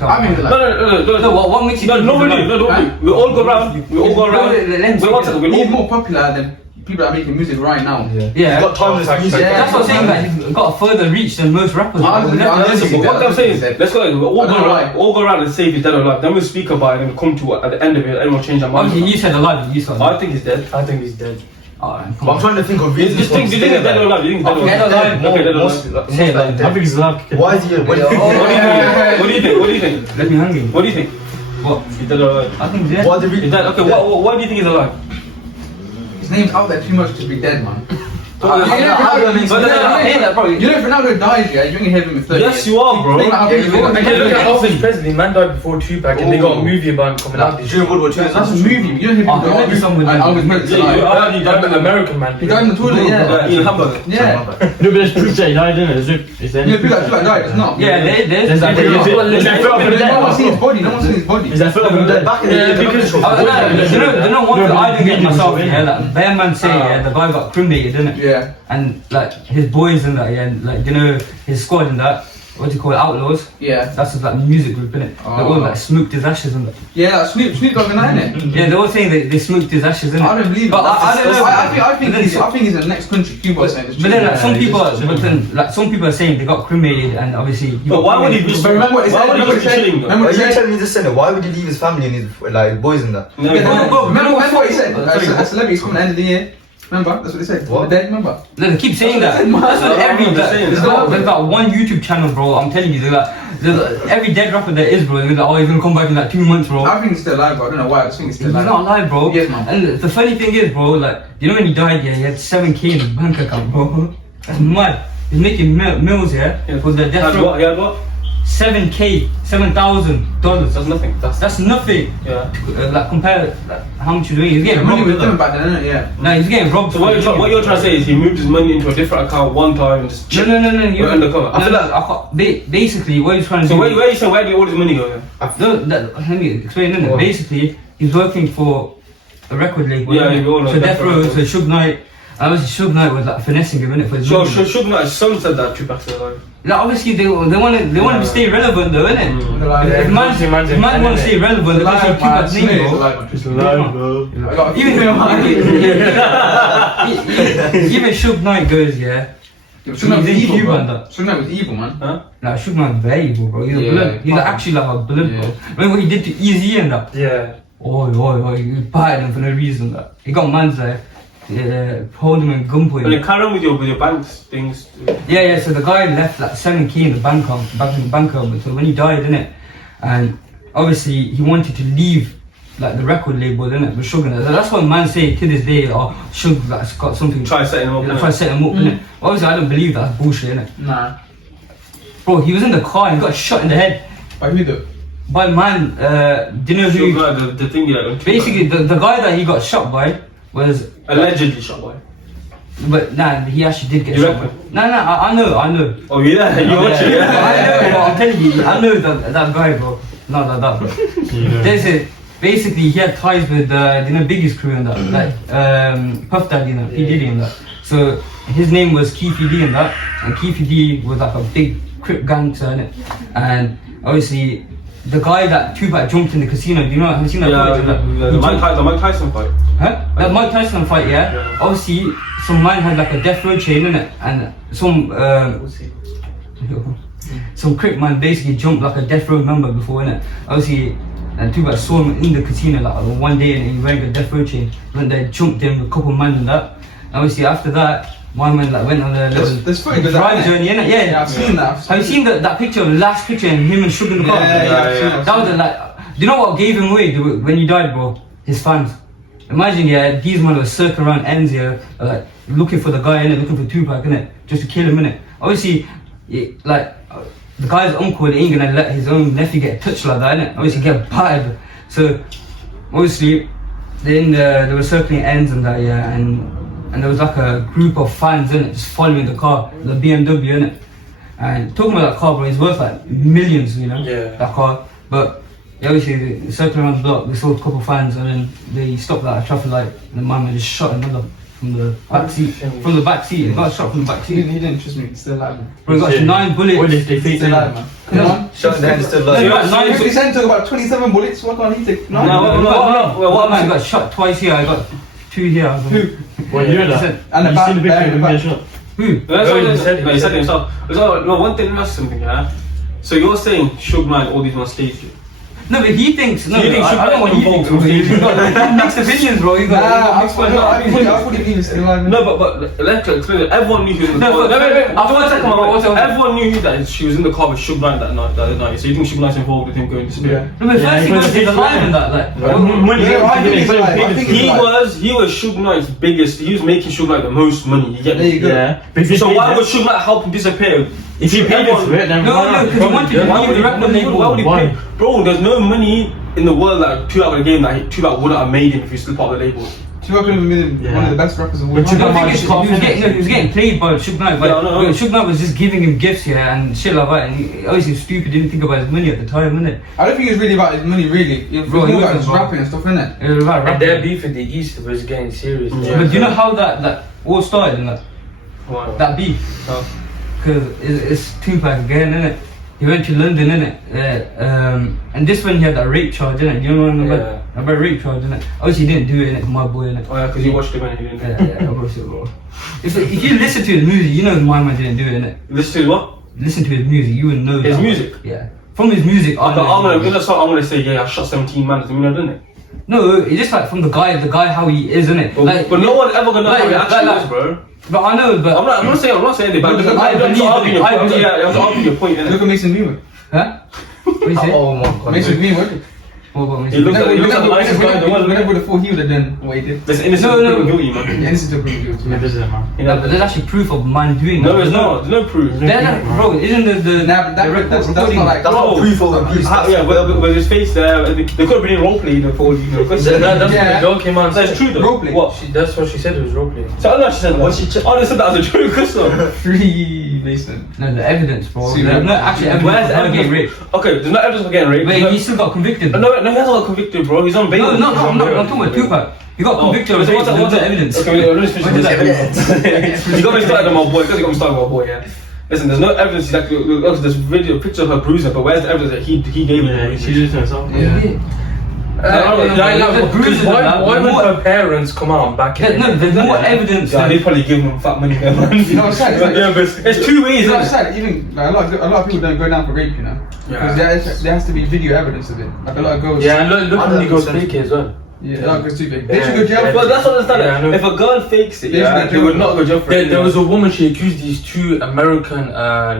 I mean, like, No. What makes you think? No, he's really, alive? no. We all go around. We all go around. Wait, one second. he's more popular than people that are making music right now. Yeah. He's got timeless music. That's what I'm saying. Like he's got a further reach than most rappers. Listen, but what I'm saying is, let's go. We'll I don't know all go around and say if he's dead or alive. Then we'll speak about it and we'll come to what at the end of it. Everyone change their mind. Obviously, you said alive. You said. I think he's dead. I think he's dead. Alright, But I'm trying to think of reasons. Just think, do you think he's dead or alive? Do you think he's dead or alive? Okay, dead or alive. Say it like that. he's alive. Why is he? What do you think? What do you think? Let me hungry. What do you think? What? He's dead or alive? I think yeah. What are the He's reasons? dead. Okay, why do you think he's alive? His name's out there too much to be dead, man. You know, if Ronaldo dies, yeah, you're gonna hear him in 30 yes, years. you are, bro. Think about how Yeah, people you look are. at And look at him. Elvis Presley, man died before Tupac, and they got a movie about him coming out. this year. During World War II. That's a movie. You don't hear people go, maybe someone- Elvis Presley's alive. He died in American man. He died in the toilet, yeah. in Hamburg. Yeah. No, but there's proof that he died, isn't it? Is there You know, people that died, it's not. Yeah, there's that Is film of the No one's seen his dead? body, no one's seen his body. Is that film of the dead? Back in the day, because- the You know one that I didn't get myself, Yeah. yeah, like Bear Man say, yeah, the guy got cremated, didn't it? Yeah. And like his boys and that, yeah, and, like you know his squad and that, what do you call it, Outlaws? Yeah. That's his like music group, innit? They all like smoked his ashes and that. Yeah, like Snoop Dogg and that, innit? Yeah, they were saying they smoked his ashes, innit? I don't believe it. But I don't know. I think he's the next country Cuba saying this. But then like some people are saying they got cremated and obviously. But why would he be? But remember what he Why said? would Remember he what he be said? chilling? Remember what he Are you said? telling me this, Senna? Why would he leave his family and his like boys and that? Remember what he said? Sorry. A celebrity's coming at the end of the year. Remember? That's what they said. What? They're dead, remember? They keep saying that. That's what every. There's got one YouTube channel, bro. I'm telling you, there's every dead rapper there is, bro. They're like, oh, he's gonna come back in like 2 months, bro. I think he's still alive, bro. I don't know why. I just think he's still He's alive. not alive, bro. Yes, man. And the funny thing is, bro, like, you know when he died, yeah, he had 7K in his bank account, bro. That's mad. He's making mills, yeah, for the death row. He had what? 7K, $7,000. That's nothing. That's nothing. Yeah. Like compare like, how much he's doing. He's getting Money robbed. was different back then, innit? Yeah. No, he's getting robbed. So what you're trying to say is he moved his money into a different account one time and just No. You're undercover. No, basically, what he's trying to So do. where you saying where did all his money go? Let me explain it. Basically, he's working for a record label. Yeah, we all know so Death Death Row, Row. so Suge Knight. Obviously, Suge Knight was like finessing him, innit? For his So movie. Suge Knight's son said that Tupac's alive. Like, obviously, they want to stay relevant, though, innit? If man want to stay relevant, they should keep that name, bro. It's alive, bro. Even Suge Knight goes, yeah. Suge Knight was He's in evil, Cuba bro. and that. Suge Knight was evil, man. Like, Suge Knight very evil, bro. He's a Yeah, blood. He's actually like a blood, bro. Remember what he did to Easy and that? Yeah. Oh, he battered him for no reason. That he got man's there, holding him in gunpoint. And then carry on with your banks things. Yeah. So the guy left like 7K in the bank account. So when he died, innit, and obviously he wanted to leave like the record label, innit, with Suge. That's what man say to this day. Oh, Suge like's got something. Try setting him up. Try to set him up, innit. Obviously, I don't believe that's bullshit, innit. Nah. Bro, he was in the car and got shot in the head By who though? by man. Do you know who? The thing yeah. Basically, the guy that he got shot by was. Allegedly shot by. But nah, he actually did get You shot. reckon? Nah, I know. Oh yeah, you watch it. I know, bro. I'm telling you, I know that guy, bro. Not like that, bro. There's it. Basically, he had ties with Biggie's crew and that, like Puff Daddy and that, P Diddy and that. So his name was Keefy D and that, and Keefy D was like a big Crip gangster in it, and obviously. The guy that Tupac jumped in the casino, do you know? Have you seen that footage of that? The Mike Tyson fight. Huh? That Mike Tyson fight, yeah? Obviously, some man had like a death row chain in it, and some Crip man basically jumped like a death row member before, innit? Obviously, and Tupac saw him in the casino like one day and he wearing a death row chain. Went there, jumped him, a couple man and that. Obviously, after that, my man like went on a little There's footage of that, drive innit? journey, innit? Yeah, I've seen that. Have you seen that picture, the last picture, and him and Suge in the car? Yeah. That was like, do you know what gave him away when he died, bro? His fans. Imagine, yeah, these men were circling around ends here, like looking for the guy, innit, looking for Tupac, innit, just to kill him, innit. Obviously, the guy's uncle ain't gonna let his own nephew get touched like that, innit. Obviously, get battered. So, obviously, then they were circling ends and that, yeah, and and there was like a group of fans in it, just following the car, the BMW in it. And talking about that car, bro, it's worth like millions, you know. Yeah. That car, but obviously they circled around the block. They saw a couple of fans, and then they stopped at a traffic light. And the man just shot another from the back seat. From the back seat, he got shot from the back He seat. didn't trust me. He's still alive, man. Bro, he got 9 bullets. What if they fake Still alive, man. Come on. Shot in the head, still No, he got alive. 9 50 Cent took about 27 bullets. What can't he take? No, what man got shot twice here? I got 2 here. Who? Well, you heard that? And the You back, seen the back, picture of him back. getting shot? Who? That's No, what he he said said. it. He said it himself. No, one thing, let me ask you something, yeah? So you're saying Suge Knight, all these ones staged you? No, but he thinks. No, Do you think I don't know what he Suge thinks. Knight Bro. He's got mixed opinions, bro. He's Nah, got I mixed thought he was still alive. No, but let's explain it. Everyone knew he was in the No, car. but- Wait. I want to take him. Everyone knew that she was in the car with Suge Knight that night. So you think Suge Knight's involved with him going to disappear? No, but Yeah, first he he got was to the line in that. Like, I think He was Suge Knight's biggest. He was making Suge Knight the most money. You get There me? you go. Yeah. But if he So paid why it- would Suge Knight help him disappear? If he paid it for it, then No, why not? because he wanted to Why leave would the he- record label. why would he Why? pay? Bro, there's no money in the world that Tupac would have given that Tupac wouldn't have made him if he was still part of the label. Tupac could have been one of the best rappers of all But time. No, Tupac the thing might is, just he was getting played by Suge Knight, but Yeah, I know. Suge Knight was just giving him gifts, yeah, and shit like that. And he, obviously, stupid, didn't think about his money at the time, innit? I don't think it's really about his money, really. It's Bro, more he about was his rapping and stuff, innit? It was about And their rapping. beef in the East was getting serious. Yeah. But do you know how that all started? In that beef, How? because it's Tupac again, innit? He went to London, innit? And this one he had that rape charge, innit? You know about rape charge, innit? Obviously, he didn't do it, innit? My boy, innit? Oh yeah, because you watched him and he didn't. Yeah, obviously, bro. If you listen to his music, you know my man didn't do it, innit? Listen to what? Listen to his music, you would know His that. music? Yeah. From his music, I know. I'm gonna say yeah, I shot 17 man. You know, didn't it? No, it's just like from the guy how he is, innit? But no one's ever gonna know how he actually is, bro. But I know, but I'm not saying that, but Look, I'm just arguing your I point. believe- Yeah, I'm just arguing your point. Look innit? at Mason Greenwood. huh? What you say? Oh my god. Mason Greenwood. What about me? He looks like the nicest guy in the world. Whenever would have thought he would have done what he did. There's innocent No. people guilty, man. Yeah, this is the Green Guild. Yeah, this is it, man. You No, know? but there's actually proof of man doing No, that. there's not. There's no proof. Bro, isn't the Nah, but that's not like. That's not proof of abuse. Yeah, with his face there, they could have been in role play for all you know. That's Yeah. what the girl came out and That's said. true though. Roleplay. What? That's what she said, it was roleplay. So I don't know. She said What that. she Oh, they said that as a joke or something. Free Mason. No, the evidence, bro. See, There's no actually evidence Where's of the her getting evidence? raped. Okay, there's no evidence of getting raped. But he still got convicted. No, he hasn't got convicted, bro. He's on bail. No, I'm talking about Tupac. He got convicted of so rape. what's There's no that? evidence. Okay, let's finish What is this. that? You got me started on my boy. Because you got me started on my boy, yeah. Listen, there's no evidence. Like, there's video, picture of her bruising, but where's the evidence that he gave Yeah, her? she did it to herself. Yeah. Why would her parents come out and back it? No, there's more evidence. Yeah, they probably give him fat money there, man. You know what I'm saying? It's like- Yeah, but it's two ways, You know what I'm isn't it? saying? Even like, a lot of people don't go down for rape, you know. Because there has to be video evidence of it. Like a lot of girls. Yeah, and look how many girls 100%. fake it as well. Yeah, a lot of girls too big. They should go jail for But it. that's what I understand. Yeah, I know. If a girl fakes it, They yeah, should go they would jail not go jail for it. There was a woman, she accused these two American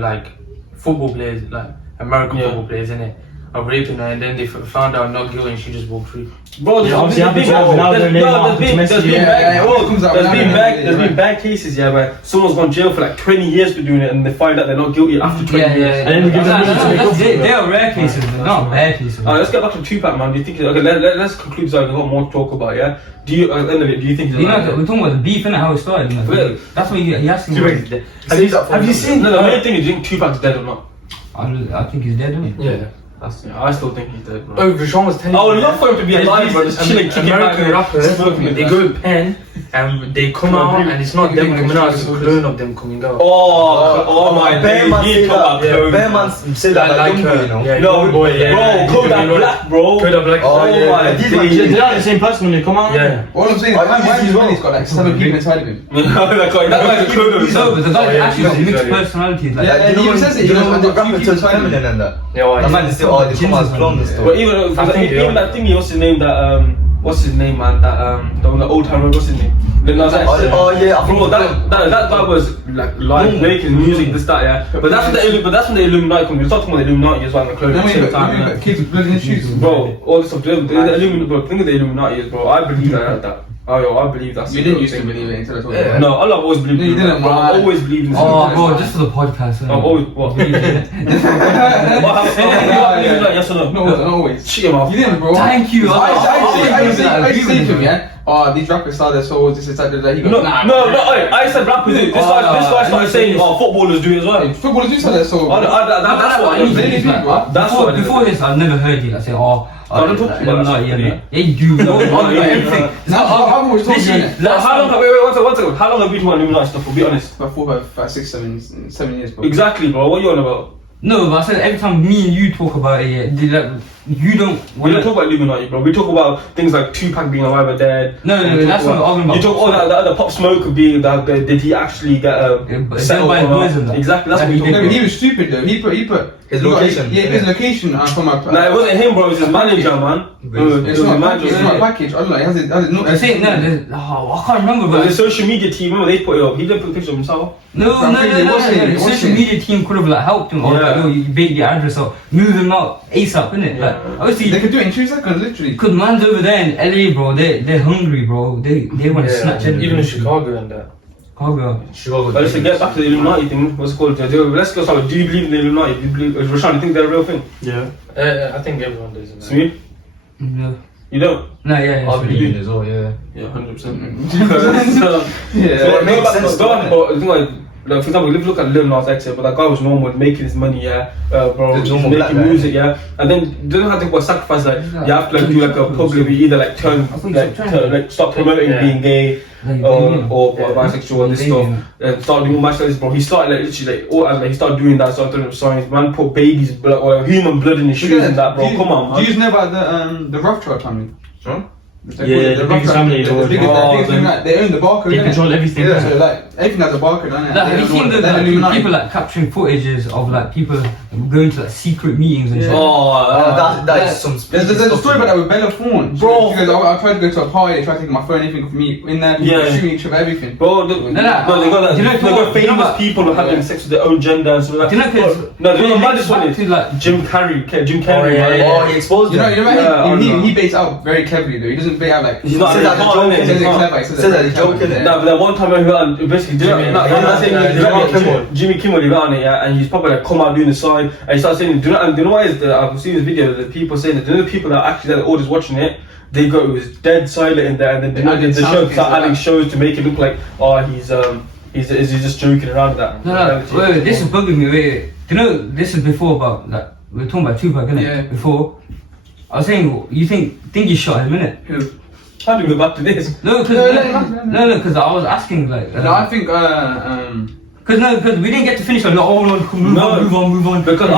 like football players, like American Yeah. football players, innit, of raping her, and then they found out not guilty and she just walked free. Bro, Yeah, obviously happens to have now their name out, it's messy. Yeah, yeah, it always comes out there's without been their bad, name, there's yeah, been bad cases, yeah, where someone's gone jail for like 20 years for doing it, and they find out they're not guilty after 20 Yeah, years. yeah. And then we give them money to make up for it. They are rare cases, not bad cases. Alright, let's get back to Tupac, man. Do you think? Okay, let's conclude. So we've got more to talk about. Yeah. Do you? At the end of it, do you think? He's You know, alive? we're talking about the beef, innit? How it started. You know? Really? That's what he asking. Have you seen? No, the main thing is, do you think Tupac's dead or not? I think he's dead, isn't he? Yeah. Yeah, I still think he's dead, bro. Oh, Roshaan was telling I would me love for him to be there's alive, these bro. Just chilling, kicking American back, rappers, smoking. they go pen and they come out and it's not them coming out, it's a clone of them coming out. Oh my Bear days. man You say talk about that. clone. Bear man say that like young boy, you know. Yeah, No, young boy, yeah. bro, Kodak Black, bro. Kodak Black. Oh Oh yeah, my these days. They're not the same person when they come out. Yeah. All I'm saying is, Oh, why he's his wrong. money's got like 7 people inside of him? That guy's a clone of No, himself. but the guy Oh, yeah, actually got he's mixed very- personalities. Like, Yeah, Like, he even says it, you know, he when goes, the rapper "You turns keep feminine and that. Yeah, why? That man just say, oh, they come as Jinns blonde and is stuff. But even that thing, what's his name? What's his name, man? The old time, what's his name? Oh yeah, I Bro, think that guy was like live making music, this, that, yeah. But that's when the Illuminati comes. We're talking about the Illuminati as well, and the clone Then at the when you same time. got kids with blood in their shoes. Bro, all this stuff. The Illuminati, bro, think of the Illuminati is, bro. I believe that. Oh, yo, I believe that's. You didn't used to believe it until I told you. No, I've always believed No, you in didn't, it, bro. man. I've always believed in it. oh, bro, just for the podcast. I've always what? What happened? Yes or no? No, not always. Shit him off. You didn't, bro. Thank you. I used to say to him, yeah, oh, these rappers sell their souls, this is that. He goes, No, nah. I said rappers do. This guy started saying, footballers do as well. Footballers do sell their souls. That's what I mean. That's what Before this, I've never heard you like say, don't talk about that. Yeah, you do know everything. I've always told you innit? One second. How long have you been talking about Illuminati stuff for? Be honest. About 7 years, bro. Exactly, bro. What are you on about? No, but I said every time me and you talk about it, you don't. We don't talk about Illuminati, bro. We talk about things like Tupac being alive or dead. No, that's what we're talking about. You talk all that other Pop Smoke being that. Did he actually get settled by boys and that? Exactly, that's what we talk No, but about. he was stupid though. He put His location. Yeah, his location from a. No, it wasn't him, bro. It was his manager, man. It's not a package. I don't know. It has it no. I say I can't remember, But but the social media team, remember they put it up. He didn't put the picture of himself. No. The social media team could have like helped him or like, yo, you bait your address or move him out ASAP, innit? Like obviously They could do it in 2 seconds, literally. because man's over there in LA, bro. They're hungry, bro. They want to snatch everything. Even in Chicago and that. Chicago. But let's get back to the Illuminati thing. What's it called? Let's go start with, do you believe in the Illuminati? Do you believe, Roshaan, do you think they're a real thing? Yeah. I think everyone does. Smooth? No. You don't? No, yeah. I believe in as well, yeah. Yeah, 100%. Yeah. So, no, but the thing like, for example, if you look at Lil Nas X, but that guy was normal, making his money, bro, The normal black making guy. music, and then you don't have to think about sacrifice, like you have to like do like a public, either like stop promoting being gay or bisexual and this stuff, and start doing match like this, bro. He started like literally he started doing that, started doing songs, man, put babies blood or human blood in his shoes and that, bro. Come on, man. Do you know about the Rothschild family? Huh? The biggest family in the world. They own the barcode. They control everything. Yeah, so like everything has a barcode on it. Have you seen the people like capturing footages of like people going to like secret meetings and shit? That is some There's a story about that with Bella Thorne. Bro. She goes, I tried to go to a party, they tried to take my phone, anything from me in there, shooting each other, everything. Bro, they got famous people having sex with their own gender and so like. Do you know? No, the maddest one is like Jim Carrey. he exposed You know, Yeah, he baits out very cleverly though. He doesn't bait out like. He's not Says that the joke, He says it clever. He says that the joke, innit? No, but then one time I heard basically Jimmy Kimmel, he got on it, and he's probably like come out doing the sign, and he started saying, do you know what is I've seen this video, the people saying that, do you know the people that actually the audience watching it, they got, it was dead silent in there, and then the show start adding shows to make it look like, he's just joking around with that. No, wait, this is bugging me. Wait, do you know this is before about like we were talking about Tupac, innit? Yeah. Before, I was saying you think you shot him, innit? Who? How do we go back to this? No, because I was asking like. No, I think Because we didn't get to finish like move on. Because because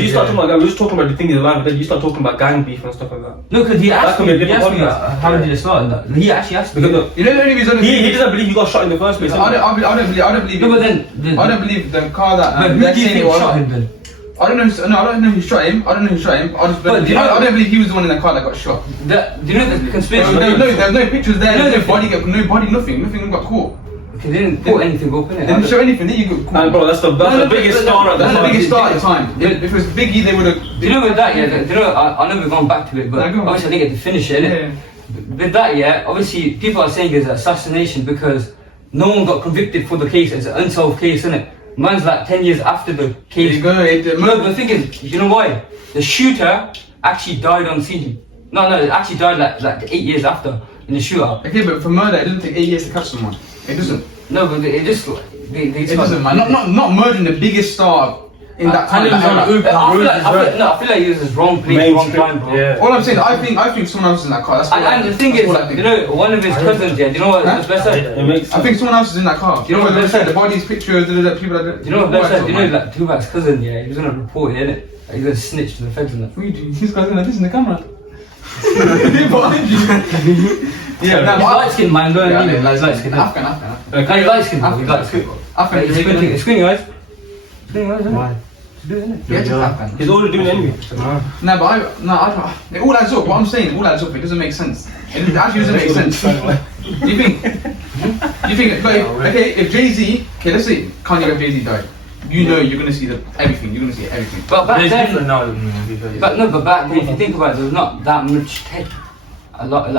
you start talking about that, we're just talking about the thing in the line, but then you start talking about gang beef and stuff like that. No, because he asked me, podcast. how did it start and that. He actually asked me. Because you know the only reason he doesn't believe he got shot in the first place. I don't believe. No, but then I don't believe the car that. But who do you think shot him then? I don't know who shot him. I don't believe he was the one in the car that got shot. Do you know the conspiracy? There's no pictures there. No body, nothing got caught. They didn't put anything up in it. They didn't show anything. Then you got caught. And bro, that's the biggest star at the That's the time. biggest star at the time. If it was Biggie, they would have. Do you know with that? Yeah. Do you know? I know we've gone back to it, but obviously I didn't get to finish it. Innit? With that, yeah. Obviously, people are saying it's an assassination because no one got convicted for the case. It's an unsolved case, isn't it? Man's like 10 years after the case. No, but the thing is, you know why? The shooter actually died on scene. No, it actually died like 8 years after in the shootout. Okay, but for murder, it doesn't take 8 years to catch someone. It doesn't. No, but it just it doesn't, man. Not murdering the biggest star in that time. I feel like he was his wrong place, wrong time, bro. Yeah. All I'm saying, I think someone else is in that car. And the thing is, you know, one of his cousins, yeah. Do you know what was better? I think someone else is in that car. You know what they said? The body's pictures, people that. You know what better? You know, like Tupac's cousin, yeah. He was gonna report it, innit? Like, he's gonna snitch to the feds and that. What are you doing? This guy's gonna listen to the camera. Behind you. Yeah, he's light skinned, man. Go and leave it. He's light skinned. Afghan. He's light skinned. He's light skinned. Afghan. Screen your eyes. Screen your eyes, innit? Why? Yeah, just Afghan. He's already doing it anyway. No, but it all adds up. What I'm saying, all adds up. It doesn't make sense. It actually doesn't make sense. You think? Okay, if Jay-Z, let's say Kanye and Jay-Z died. You know you're gonna see everything. You're gonna see everything. But back There's then, different now. but back then, if you think about it, there was not that much tech. A lot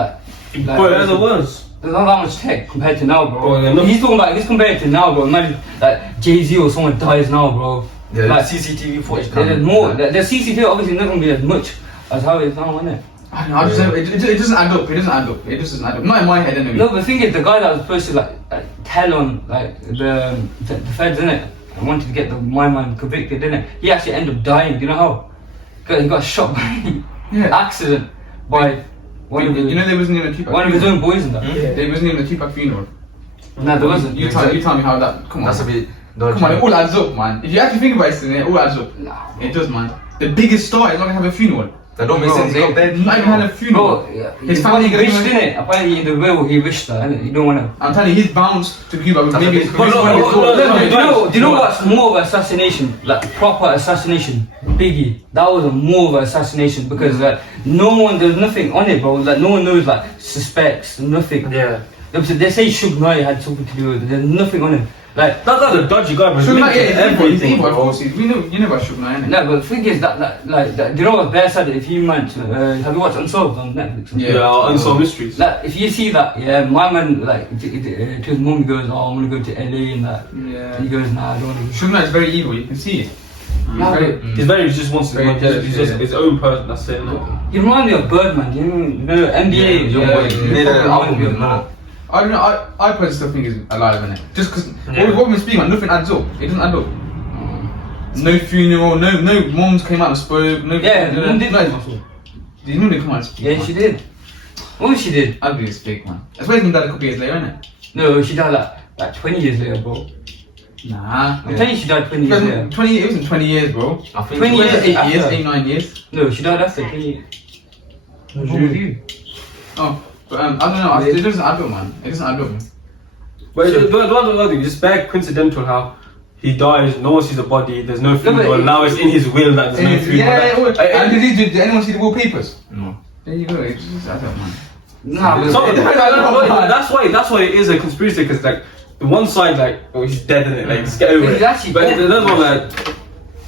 Bro, as it was. There's not that much tech compared to now, bro. Bro, He's talking about this compared to now, bro. Imagine like Jay-Z or someone dies now, bro. Yeah, like CCTV footage. there's more. The CCTV obviously not gonna be as much as how it is now, isn't it? I don't know, I just it doesn't add up. It doesn't add up. It just doesn't add up. Not in my head anyway. No, but the thing is, the guy that was supposed to tell on the feds, innit? I wanted to get my man convicted, innit? He actually ended up dying. Do you know how? He got shot by accident by one of there wasn't even a Tupac. One of his own boys and that. Yeah, there wasn't even a Tupac funeral. No, there wasn't. You tell me how that. Come on. That's a bit. Come on, it all adds up, man. If you actually think about it all adds up. Nah, it does, man. The biggest star is not gonna have a funeral. That don't make sense. They not even had a funeral. Bro, His family he gonna wished, be- innit? Apparently in the will he wished that, innit? You don't wanna. I'm telling you, his bounce to Cuba was maybe. Do you know what's more of assassination? Like proper assassination. Biggie. That was a more of an assassination because no one, there's nothing on it, bro. Like no one knows, suspects, nothing. Yeah. They say Suge Knight had something to do with it. There's nothing on him. Like That guy's a dodgy guy, but Suge Knight, he's everything. Of bro. course, you know about Suge Knight, innit? no, but the thing is that do you know what's best at it? If you meant have you watched Unsolved on Netflix? Yeah, Unsolved Mysteries. Like if you see that, my man to his mum goes, oh, I'm gonna go to LA and that. Yeah. He goes, nah, I don't wanna go. Suge Knight is very evil. You can see it. He just wants to. Very He's just his own person. That's it. You remind me of Birdman. You know NBA. He made an album with him. I don't know. I personally still think he's alive, innit? Just because what we're speaking about, nothing adds up. It doesn't add up. No funeral. No moms came out and spoke. No. Yeah, no, mum did. Did you know they come out and speak? Yeah, man? she did. Oh, she did. I'd be a speak, man. Especially when died a couple years later, innit? No, she died like 20 years later, bro. Nah. I'm telling you, she died 20 years later. It wasn't 20 years, bro. I think 20 years. 8 years, after. 9 years. No, she died after 20 years. What's wrong with you? Oh, but I don't know. It doesn't add up, man. It doesn't add up. But it's just very coincidental how he dies, no one sees the body, there's no funeral, now it's in his will that there's no funeral. And did anyone see the wallpapers? No. There you go. It's just add up, man. Nah, but That's why it is a conspiracy, because the one side he's dead in it, just get over He's it. actually But dead. the other one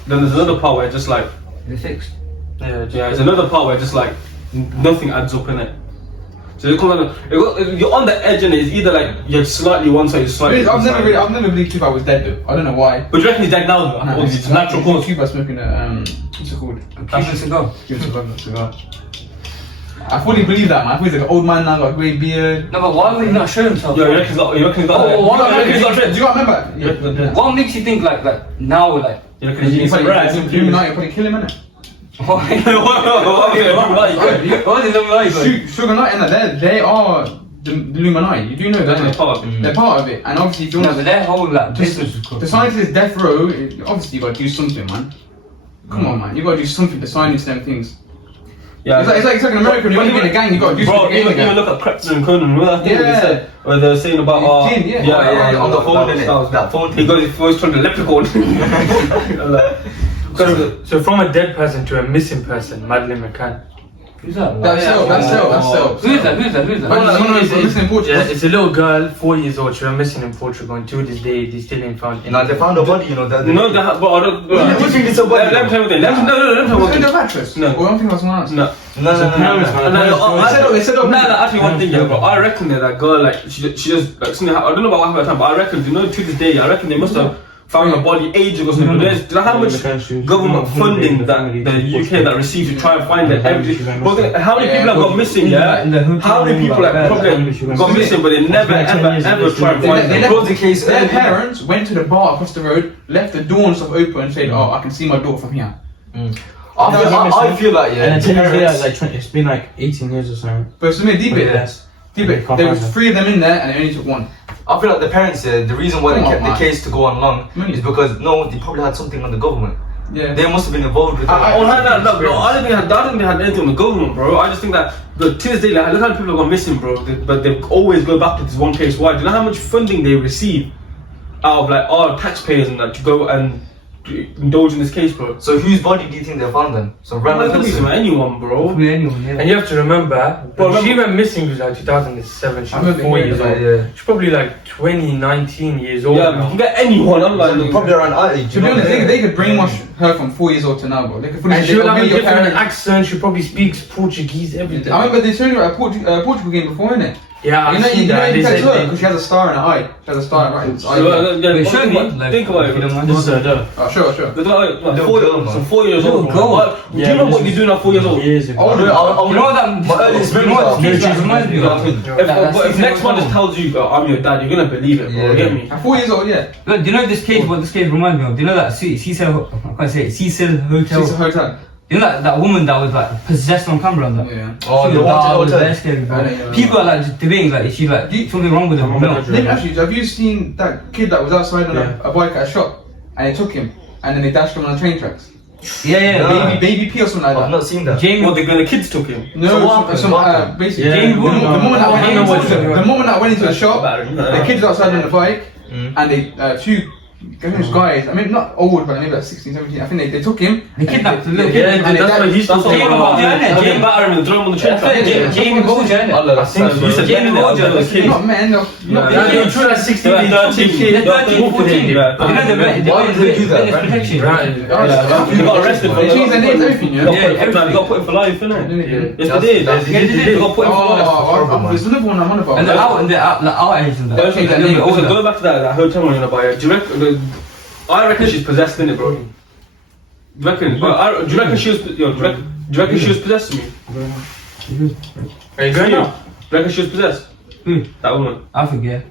then there's another part where just they're fixed. there's another part where just nothing adds up in it. So you're on the edge, and it's either you're slightly one side, you're slightly. I've never believed Tupac was dead though. I don't know why. But do you reckon he's dead now though? Or it's natural cause? Tupac smoking a what's it called? Cuban cigar. Cuban cigar. I fully believe that, man. I thought he's like an old man now, got a grey beard. No, but why would he not show himself? You reckon he's got Do you remember? What makes you think like now You reckon he's Illuminati probably kill him, innit? Why? Why did Illuminati? Sugar Knight and they are the Illuminati. You do know that. They're part of it. They're part of it, and obviously, if you No, want but their whole business is the science is death row. Obviously, you gotta do something, man. Come on, man. You gotta do something to silence them things. Yeah, It's like in America, when you're in a gang, you gotta do bro, something. even look at Crepton and Conan. Remember that thing they said? Where they were saying about Jinn, yeah. On the phone, innit? That phone He goes, he told the leprechaun. So from a dead person to a missing person, Madeleine McCann. Who's that? That's self. Who's that? Listen in Portugal. Yeah, it's a little girl, 4 years old. She went missing in Portugal, and to this day, they still ain't found. Now they found a body, you know. No, that, but I don't. What do you think it's a body? Let me tell you one thing. Let me tell you one Was it thing. the actress? No. Well, I don't think it was someone else. No. They said Actually, one thing, yeah, bro. I reckon that girl, she just, something, I don't know about what happened at the time, but I reckon, to this day, I reckon they must have found a body ages ago. Do you know how much government funding that the UK that received to try and find it? How many people have got missing? Yeah. How many people have probably got missing, but they never ever try and find them? Close the case. Their parents went to the bar across the road, left the door and stuff open, and said, "Oh, I can see my daughter from here." I feel like And then 10 years later, it's been 18 years or so. But so deep it. There was 3 of them in there, and they only took 1. I feel like the parents, the reason why they kept the case to go on long is because they probably had something on the government. Yeah. They must have been involved with it. No, I don't think they had anything on the government, bro. I just think that to this day, look how many people have gone missing, bro. But they always go back to this one case. Why? Do you know how much funding they receive out of our taxpayers and that to go and indulge in this case, bro? So whose body do you think they found then? Some random person? Anyone, bro. And you have to remember, when she went missing was 2007, she was 4 years old. Yeah. She's probably 20, 19 years old Yeah, now. you can get anyone. I'm like, Probably around our age. To be honest, they could brainwash her from 4 years old to now, bro. They could And she will have a your different parents. accent, she probably speaks Portuguese, everything. I remember they showed her a Portugal game before, innit? Yeah, I've You know, seen that. you They can said tell they- because she has a star in her eye. She has a star right in her eye. Wait, show me. Like, think about if you don't it. mind. What's that? Oh, sure. There's like Little 4 girl, man. 4 years Little old, bro. girl. Do you know what you're doing at 4 years old? Years ago. Oh, You know what that? My earliest You know what memories that reminds me of? If next one just tells you, I'm your dad, you're gonna believe it, bro. Yeah. You get me? At 4 years old, yeah. Look, do you know this case? What this case reminds me of? Do you know that Cecil? I can't say it. Cecil Hotel. She's a hotel. You know that woman that was like possessed on camera and that. Yeah. Oh, She the was haunted was hotel. very scary, bro. Yeah. People are like just debating like is she like something wrong with her? No. Let me ask you, have you seen that kid that was outside on a bike at a shop and they took him and then they dashed him on the train tracks? Yeah. Baby P or something like I've that. not seen that. Jamie. What, the kids took him? No, So what some happened? basically Yeah. the moment that went Jamie into Wood. the moment that went into the shop, Yeah. the kids outside on the bike Mm. and they two guys, I mean not old but maybe like 16, 17, I think they took him. They kidnapped the little Yeah, kid. And that's why he's That's still what Jamie I'm Wood, about. yeah, They Jamie- batter him and throw him on the train That's it, track. Jamie Boja, innit? Allah, that's think so. You said Jamie baby, Boja, I was a kid. Not men, no. Not Yeah, Yeah, true, that's 16. They took him. They're 13, 14. You know the Why would they do that, witness right? protection. They got arrested for They changed their names, everything, you know? They got put in for life, innit? Yeah. Yes, they did. They got put in for life. Oh, there's another one I'm on about. And they're out, like our age and that. Okay, They're a little bit Also, older. going back to that hotel one you're gonna buy, do you reckon? I reckon she's possessed, innit, bro? Do you reckon? Do you reckon she was? Yo, do you reckon she was possessed to me? Are you going now? Do you reckon she was possessed? Who? That woman. I forget.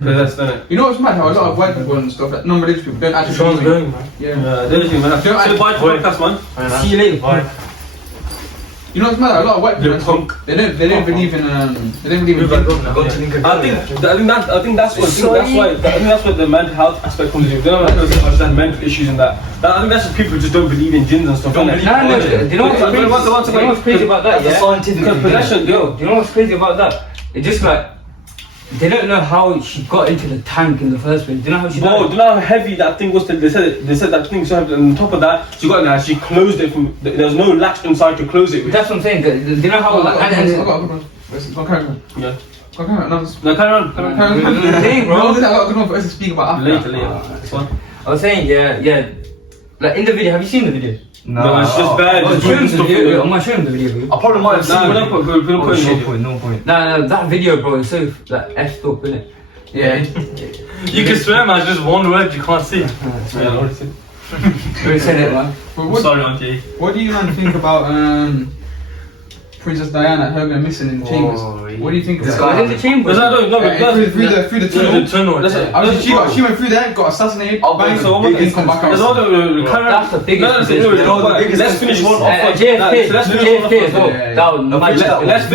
Possessed, innit? You know what's mad? How a lot of white people and stuff, like non-religious people, don't actually Sean's believe going, man. it. Yeah. The other thing, man. Do you know, Say bye to Wait. podcast, man. See you later. Bye. You know what's mad? A lot of white people, Little punk. they don't believe in Move back up now. I think that's what the mental health aspect comes in. They don't understand mental issues and that. I think that's just people who just don't believe in jinns and stuff. No, do you know what's crazy about that? That's a Yeah. scientific Because thing. possession, Yo, do you know what's crazy about that? It's just like they don't know how she got into the tank in the first place. Do you know how she Bro, died? do you know how heavy that thing was? They said that thing was so heavy. On top of that, she got in there. She closed it from. There was no latch inside to close it with. That's what I'm saying. Do you know how? Like, Go carry on. Yeah. Go carry on. No, just No, carry on. carry on. Saying, Bro, bro. I got a good one for us to speak about after. Later. This one. I was saying, yeah. Like in the video, have you seen the video? No, it's just bad. I'm Just showing doing the stuff. video. I'm gonna show him the video, bro. I probably might have seen Nah, we're it. not putting it. No point. Nah, that video, bro, is so like effed up, innit? Yeah. You can swear, man. It's just one word you can't see. Yeah, I already said. You already said it, man. But what, Sorry, Auntie. what do you man think about Princess Diana, her going missing in the chambers? What do you think of This that? guy- Was it the chamber? Through the tunnel. Tunnel. She went through there, got assassinated. I'll bang, bang, so they didn't come back There's out. all the That's the biggest conspiracy. Let's finish one off. JFK, Let's finish one JFK as off. well. Yeah. That was mad. Let's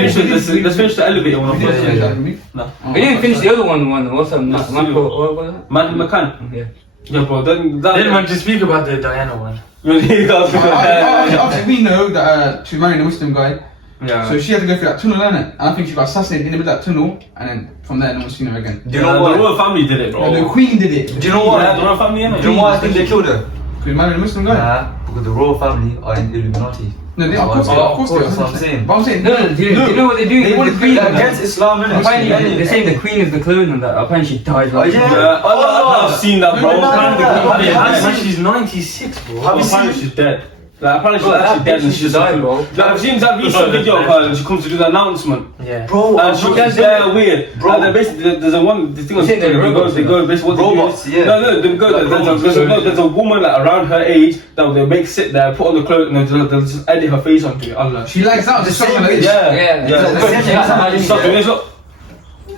finish the elevator one off. We didn't finish that, did we? No. We didn't finish the other one. What's that? What was it? Madeleine McCann. Yeah. Yeah, bro. Didn't want to speak about the Diana one. Obviously, we know that she married a Muslim guy, Yeah. so she had to go through that tunnel, innit? And I think she got assassinated in the middle of that tunnel, and then from there, no one's seen her again. Do you know The what? royal family did it, bro. And the Queen did it. Do you know what? Yeah, the royal family, innit? Do you know why I think they killed her? She married a Muslim guy. Nah, because the royal family are in Illuminati. No, they, of course, they Oh, are, of course, they are. that's what I'm saying. But I'm saying, No, do you know what they're doing They with want the to queen? be and that? Against Islam, innit? Apparently, they're saying the queen is the clone and that. Apparently, she died. Oh, yeah. I've seen that, bro. No, no, no, no. Apparently, She's 96, bro. Have you seen apparently she's dead. Like, apparently Bro, she's actually that dead and bitch she's just died, bro. Like, I've seen that recent video of her and she comes to do the announcement. Yeah. Bro, And she was very weird. Bro. Like, basically, there's a one, the thing was, You think they're robots, they go, basically, what they do Robots, is- yeah. No, they go, there's a woman like around her age that they make sit there, put on the clothes, and they'll just edit her face onto it. Allah. she likes that, just something like this. Yeah. Stop doing this, look.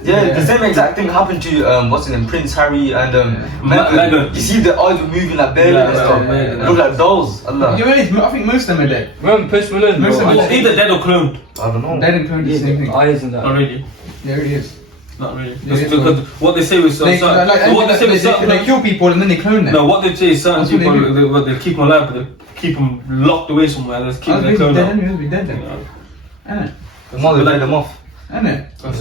Yeah, the same exact thing happened to what's his name, Prince Harry and Meghan. Meghan. You see the eyes were moving like belly and stuff. yeah. Look like dolls. Allah. You know, I think most of them are dead. Remember Post Malone, Most of bro? them- Or either dead or cloned. I don't know. They didn't clone the same thing. Eyes and that. Not really. Yeah, it is. Not really. Yeah, it's Because what they say was They, what they say was they kill people and then they clone them. No, what they say is certain That's what they people they keep them alive, but they keep them locked away somewhere. Let's keep them cloned dead up. anyway, be dead then. Innit? The mother let them off. Innit? But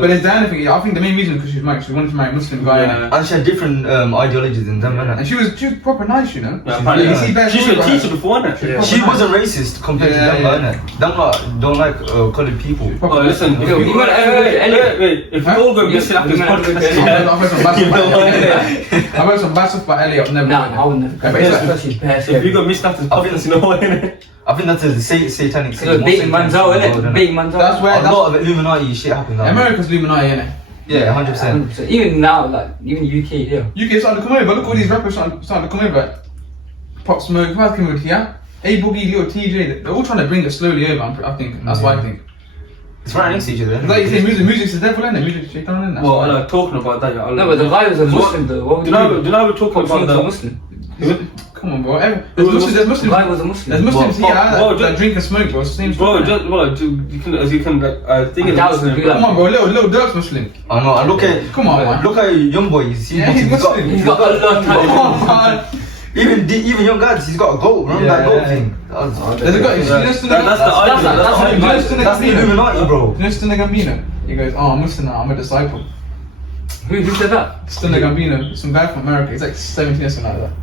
But there's Diana thing, I think the main reason is because she wanted to marry a Muslim guy. Yeah. And she had different ideologies than them, And innit? she was proper nice, you know. Yeah, apparently, You see bad she's stories a about teacher her. before, isn't it? Yeah. She wasn't racist compared Yeah, to them, innit? Them lot don't like coloured people. Oh, listen, if Yo, you you gotta- wait, if we all go missing after this You gotta- podcast, I've heard some bad you stuff know about what? Elliot. I've heard some bad stuff about Elliot. I've never. Nah, I would never. I bet it's like- Especially past If you go missing after this podcast, you know what? I think that's a satanic So baiting man's out, innit? Baiting man's out. That's where A lot of Illuminati shit happens now. America's Illuminati, innit? Yeah, 100%. 100%. Even now, like, even UK, yeah. UK starting to come over. Look at all these rappers starting to come over. Pop Smoke, who else came over here? A Boogie, Lil TJ. They're all trying to bring it slowly over. I think that's what I think. It's right next to each other. Like you say, music's the devil, innit? Music's shaitan, innit? That's Well, why. like, talking about that, yeah. No, but the guy was a Muslim though. What would Do you know we're talking about the the Muslim? Come on, bro. There's The Muslims. guy was a Muslim. There's Muslims Bro, here bro, that drink and smoke, bro. It's the same bro, stuff. just well, you can like think That of was a Muslim, good- bro. Come on, bro. Little Dirk's Muslim. I know. And look at Come on, man. look at young boy. He's Yeah, he's Muslim. He's got a lot of Come time. on, man. even young guys. He's got a goat. Remember that goat thing? There's a guy. You know That's the that's That's the Illuminati, bro. Stunna Gambino. He goes, oh, I'm Muslim now. I'm a disciple. Who said that? Stunna Gambino, some guy from America. He's like 17 or something like that.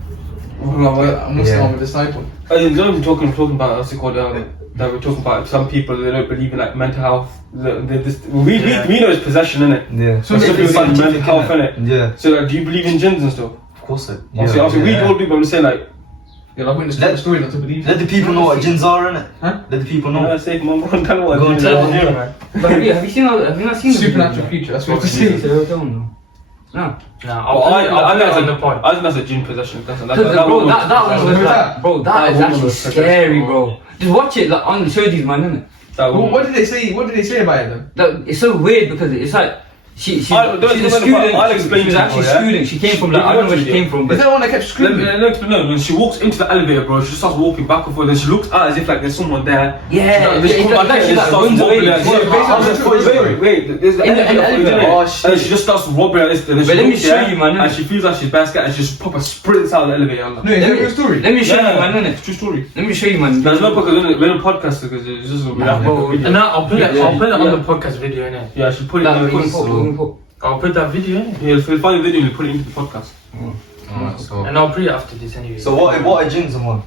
I'm Muslim. Yeah. I'm a disciple. You know, we're talking about what's it called? That we're talking about some people they don't believe in like mental health. We know it's possession, innit? Yeah. So Some people believe in mental health, innit? Yeah. So like, do you believe in jinns and stuff? Of course it. Obviously, we all do, but I'm just saying like, Yeah, like witness the story not to believe. Let the people know what jinns are, innit? Huh? Let the people know. no, safe, man. Bro, tell me what Go and jinns tell are. them. man. But have you seen? Have you not seen the Supernatural video? creature. That's what you Cecil say. Hotel, no. No. Nah, Well, I'll put it on the I point. think that's a jinn possession. Bro, Bro, that one was like, bro, that is woman actually was scary, possessed, bro. Just watch it like on the show, these man, innit? What did they say? What did they say about it though? Like, it's so weird because it's like she's I'll a explain student. I'll explain She was to you, actually a yeah? student. She came from like I don't know where she came from, Is but that one that kept screaming? No, when she walks into the elevator, bro, she just starts walking back and forth. Then she looks out as if like there's someone there. yeah, She it's comes back like and she just like starts runs away. wobbling. Wait, there's the In the elevator. elevator. Oh, And shit. then she just starts wobbling like this. And then But she let me looks, show yeah, you, man, and she feels like she's bad and she just proper sprints out of the elevator. No, is that a real story? Let me show you, Yeah, man, innit? it's true story. Let me show you, man. There's no podcast, we're on podcast because it's just bro. And now I'll put it Yeah, on yeah. the podcast video, innit? yeah, she put it Like, in we the can put- we can podcast. put- I'll put that video in. Yeah, if we find the video, we'll put it into the podcast. Alright, so. And I'll put it after this anyway. So what are jinns, man?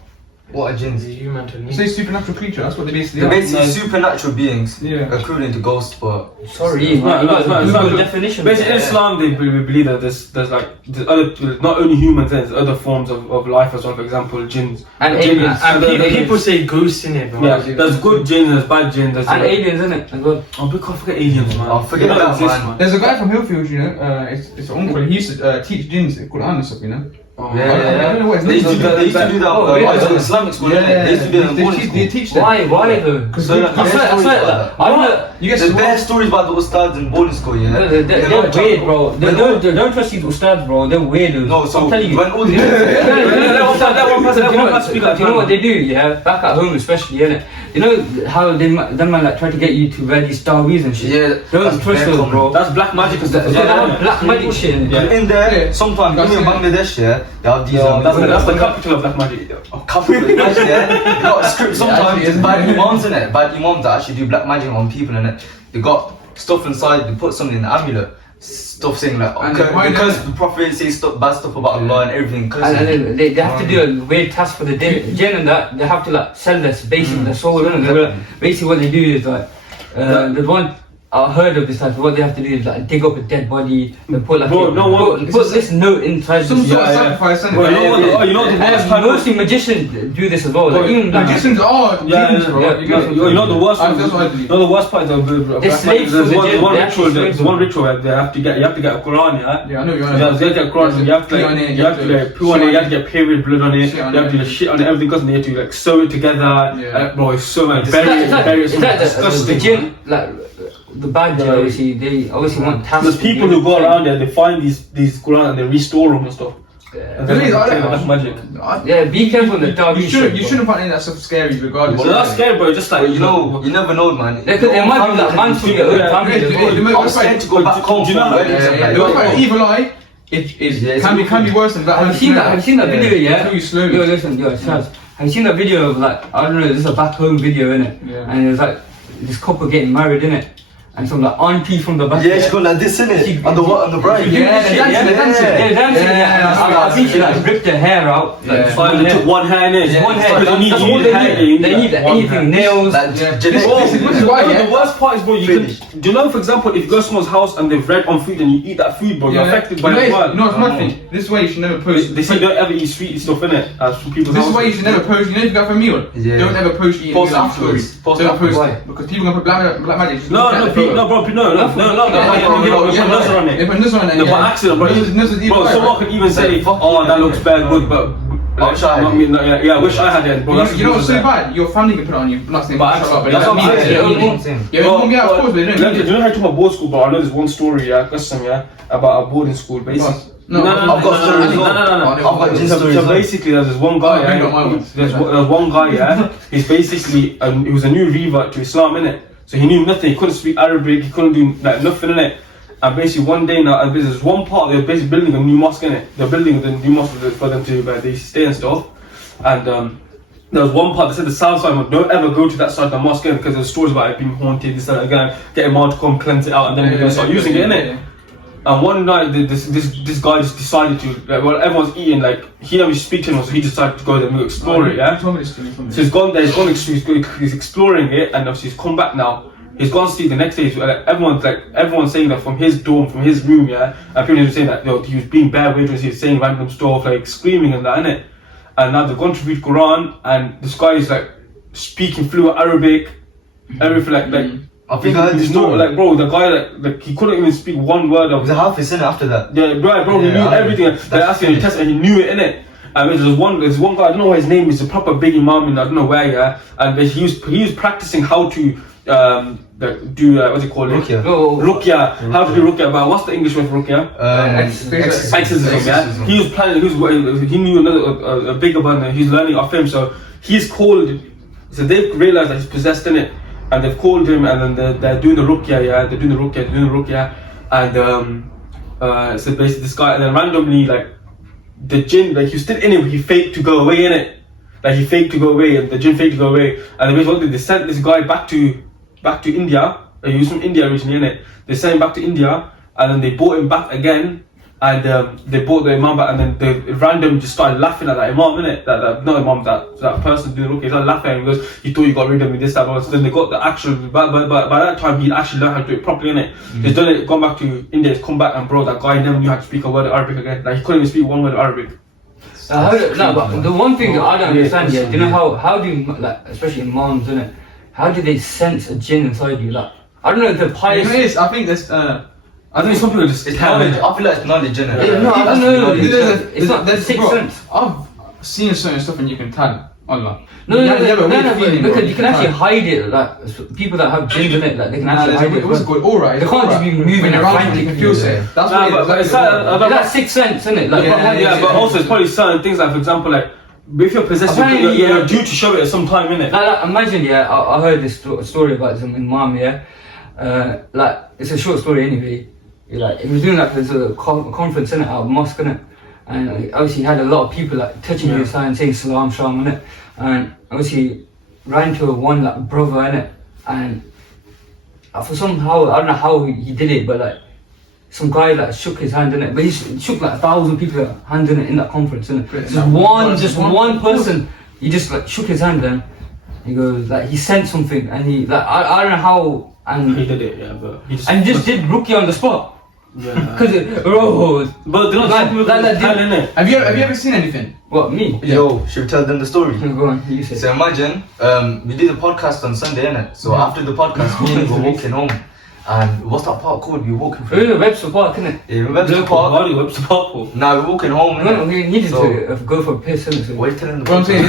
What are jinns? The human to me. Say supernatural creature. That's what they basically They're are. basically supernatural beings, Yeah. according to ghosts, but Sorry, No, man. You no, got no, the it's not Google good. definition. Basically, in Islam, they believe that there's other, not only humans, there's other forms of life as well. For example, jinns. And Jinns. aliens. And aliens. people say ghosts in it, bro. Yeah, there's good jinns, there's bad jinns. There's And aliens, innit? As well. Oh, we can't forget aliens, man. Oh, forget They don't that, exist, man. There's a guy from Hillfield, you know. It's an uncle. He used to teach jinns Quran and stuff, you know. Oh, yeah, I don't know what his They used to name do is. that. Oh, really? I was in Islamic school. Yeah, They used to do that in boarding they school. teach them. Why though? Because So, like, I swear, stories like, about I don't know. you guys There's bare stories about the ustads in boarding school, yeah. They're weird, bro. Don't trust these ustads, bro. They're weirdos. No, so I'm telling you. when all the that one person, Do you know must speak like do you know what they do? Yeah, back at home especially, innit? You know how them man like try to get you to wear these starwees and shit. Yeah, Don't that's trust very those, common. bro. That's black magic and stuff. Yeah, that black magic shit. innit? Yeah. in there, Yeah. sometimes even in Bangladesh, yeah, they have these. That's the capital of black magic. Couple of magic, yeah. They got a script sometimes. actually, There's it's bad bad. imams in it. Bad imams that actually do black magic on people in it. They got stuff inside. They put something in the amulet. Stuff saying like And because they- the prophet says stuff, bad stuff about Allah and everything. And then they have to do a weird task for the jinn and that. They have to like sell this basically their soul. Innit? Basically what they do is like the one I heard of this type. What they have to do is like dig up a dead body and put like Bro, no one- put this note inside. Some this- sort of Yeah, yeah. sacrifice, isn't Bro, it? you know what? You know the worst And type of. mostly magicians do this as well. Like, Bro, even like, Magicians are jinns, bro. yeah, You You know the worst. That's what I believe. You know the worst part of They're black magic. slaves There's to the one jinn, they're actually ritual. slaves There's to one them. ritual where you have to get a Quran, yeah. Yeah, I know you're on You have to get a Quran. You have to Pee on it, you have to like poo on it. You have to get period blood on it. Shit on You have to it. do shit on it. Everything goes in there. You have to like sew it together. Yeah. Bro, it's so like Is bury it. is that the Disgusting. jinn, like the bad jinn, obviously, they obviously want tasks. There's people who go around there. They find these Quran and they restore them and stuff. And then Really? that's magic. Yeah, be careful in the dark. You shouldn't find any of that stuff scary, regardless. But that's scary, bro. Just like But you know, you never know, man. Because there might be like man from your own family as well. I was scared to go back home. Do you know from how- weddings and The like worst part that. of evil eye, it can be worse than that. Have you seen that? Have you seen that video? Yeah. Kill you slowly. Yo, listen, yo, Shaz. Have you seen that video of like I don't know? This is a back home video, innit? Yeah. And it's like this couple getting married, innit? And some like auntie from the back. Yeah, she's going like this, innit? On the what? On the bride. Yeah, they're dancing, they're dancing. Yeah, dancing. Yeah, Yeah, that's I I think she like ripped her hair out. Like, Yeah. So they took one hair in it. Yeah. one hair. Because That's all they need. They need one anything, hair. nails. Like, This is why, No, yeah. the worst part is, bro, do you know, for example, if you go to someone's house and they've read on food and you eat that food, bro, you're affected by the word. You know what's my thing? This is why you should never post. They say don't ever eat sweet stuff, innit? From people's This is houses. why you should never post. You know, if you go for a meal, Yeah. don't ever post eating Post meal on afterwards. story. Post Don't afterwards. post Why? it because people gonna put black magic. Just No, look at no, the photo. no, bro, no, Yeah, put nose on They it. put this on it. No, by accident, bro. Bro, someone could even say, oh, that looks bad, good, but. I wish I had not me, no, yeah, I wish I had it, bro. That's You know what's so that. bad? Your family can put it on you. Not saying But shut up, but that's like what I'm me, saying. yeah, Bro, it's gonna be out of course, but they do don't. you know how to talk about boarding school, bro? I know there's one story, yeah, custom, yeah, about a boarding school, basically. No, I've got stories. No. I've got Jinn stories. So basically, there's one guy, bring up my yeah, ones. there's one guy, yeah, he's basically, he was a new revert to Islam, innit? So he knew nothing, he couldn't speak Arabic, he couldn't do like nothing, innit? And basically one day now, there's one part, they're basically building a new mosque, innit? They're building the new mosque for them to they stay and stuff. And there was one part that said the south side, don't ever go to that side of the mosque because there's stories about it being haunted, this and again, get him on to come cleanse it out and then they're gonna start using it, innit? And one night, this guy just decided to, like, while everyone's eating, like, he never speak to him, so he decided to go there and go explore it, yeah? So he's gone there, he's exploring it, and obviously he's come back now. He's gone to see the next day, everyone's saying that from his dorm, from his room, yeah? And people are saying that, you know, he was being bad waitress, he was saying random stuff, like, screaming and that, innit? And now they've gone to read Quran, and this guy is, like, speaking fluent Arabic, everything, like, I think I heard this story. like, bro, the guy, like, he couldn't even speak one word of The Hafiz in after that. yeah, bro, he Yeah, knew everything. They asked him to test and he knew it, innit? And there's one guy, I don't know what his name is, a proper big imam in I don't know where, yeah. And he was practicing how to do what's it called? Ruqya. Ruqya. How to do Ruqya? But what's the English word for Ruqya? Exorcism, yeah. He was planning. He knew another a bigger one. He's learning off him, so he's called. So they've realized that he's possessed in it, and they've called him, and then they're doing the Ruqya, yeah. They're doing the Ruqya, and so basically this guy, and then randomly like the Jinn, like he was still in it, but he faked to go away in it. Like he faked to go away, and the Jinn faked to go away, and basically they sent this guy back to India. He was from India originally, innit? They sent him back to India, and then they brought him back again, and they brought the imam back, and then they random just started laughing at that imam, innit? That not imam, that person doing okay, started laughing at him because he thought you got rid of me, this, that, so then they got the actual, by that time he'd actually learned how to do it properly, innit? He's done it, gone back to India, he's come back, and bro, that guy never knew how to speak a word of Arabic again. Like he couldn't even speak one word of Arabic. But the one thing that I don't understand, yeah, do you know how do you, like, especially moms, innit? How do they sense a Jinn inside you? Like, I don't know, the pious. You know, it is, I think there's I think some people just It's knowledge. I feel like it's knowledge, isn't it? Yeah, no, I don't know. It's not there's sixth bro, sense. I've seen certain stuff and you can tell online. No, feeling, because bro. you can actually hide it. Like people that have jinns in it, like they can actually hide it. What's it called? Aura. They can't just be moving around. You can feel safe. That's what it is. it's That's sixth sense, isn't it? Like, but also it's probably certain things like, for example, like if you're possessed, Apparently, you're due to show it at some time, innit? like imagine, yeah, I heard this story about some imam, yeah. Like it's a short story anyway. Like he was doing like there's a conference in it out of mosque, innit? And obviously he had a lot of people like touching his hand, saying salam, shalom, innit? And obviously ran to one like brother, innit? And for somehow I don't know how he did it, but like some guy like shook his hand in it, but he shook like 1,000 people's hand in that conference, innit? Just one person, he just like shook his hand, and he goes like he sent something, and he like I don't know how, and He did it, yeah, but he just did Ruqya on the spot. Yeah. Cause bro, But they're not Like, people like, that like, tell, innit? Have you ever seen anything? what, me? Yo, should we tell them the story? Go on, you say. So imagine, we did a podcast on Sunday, innit? So after the podcast, me and we were walking home. And what's that park called? We were walking through. We're in Webster Park, innit? Yeah, we went to the Why park. do you support for? Now we're walking home, No, innit? we needed So- to go for a piss, innit? So. What are you telling them? What I'm saying is,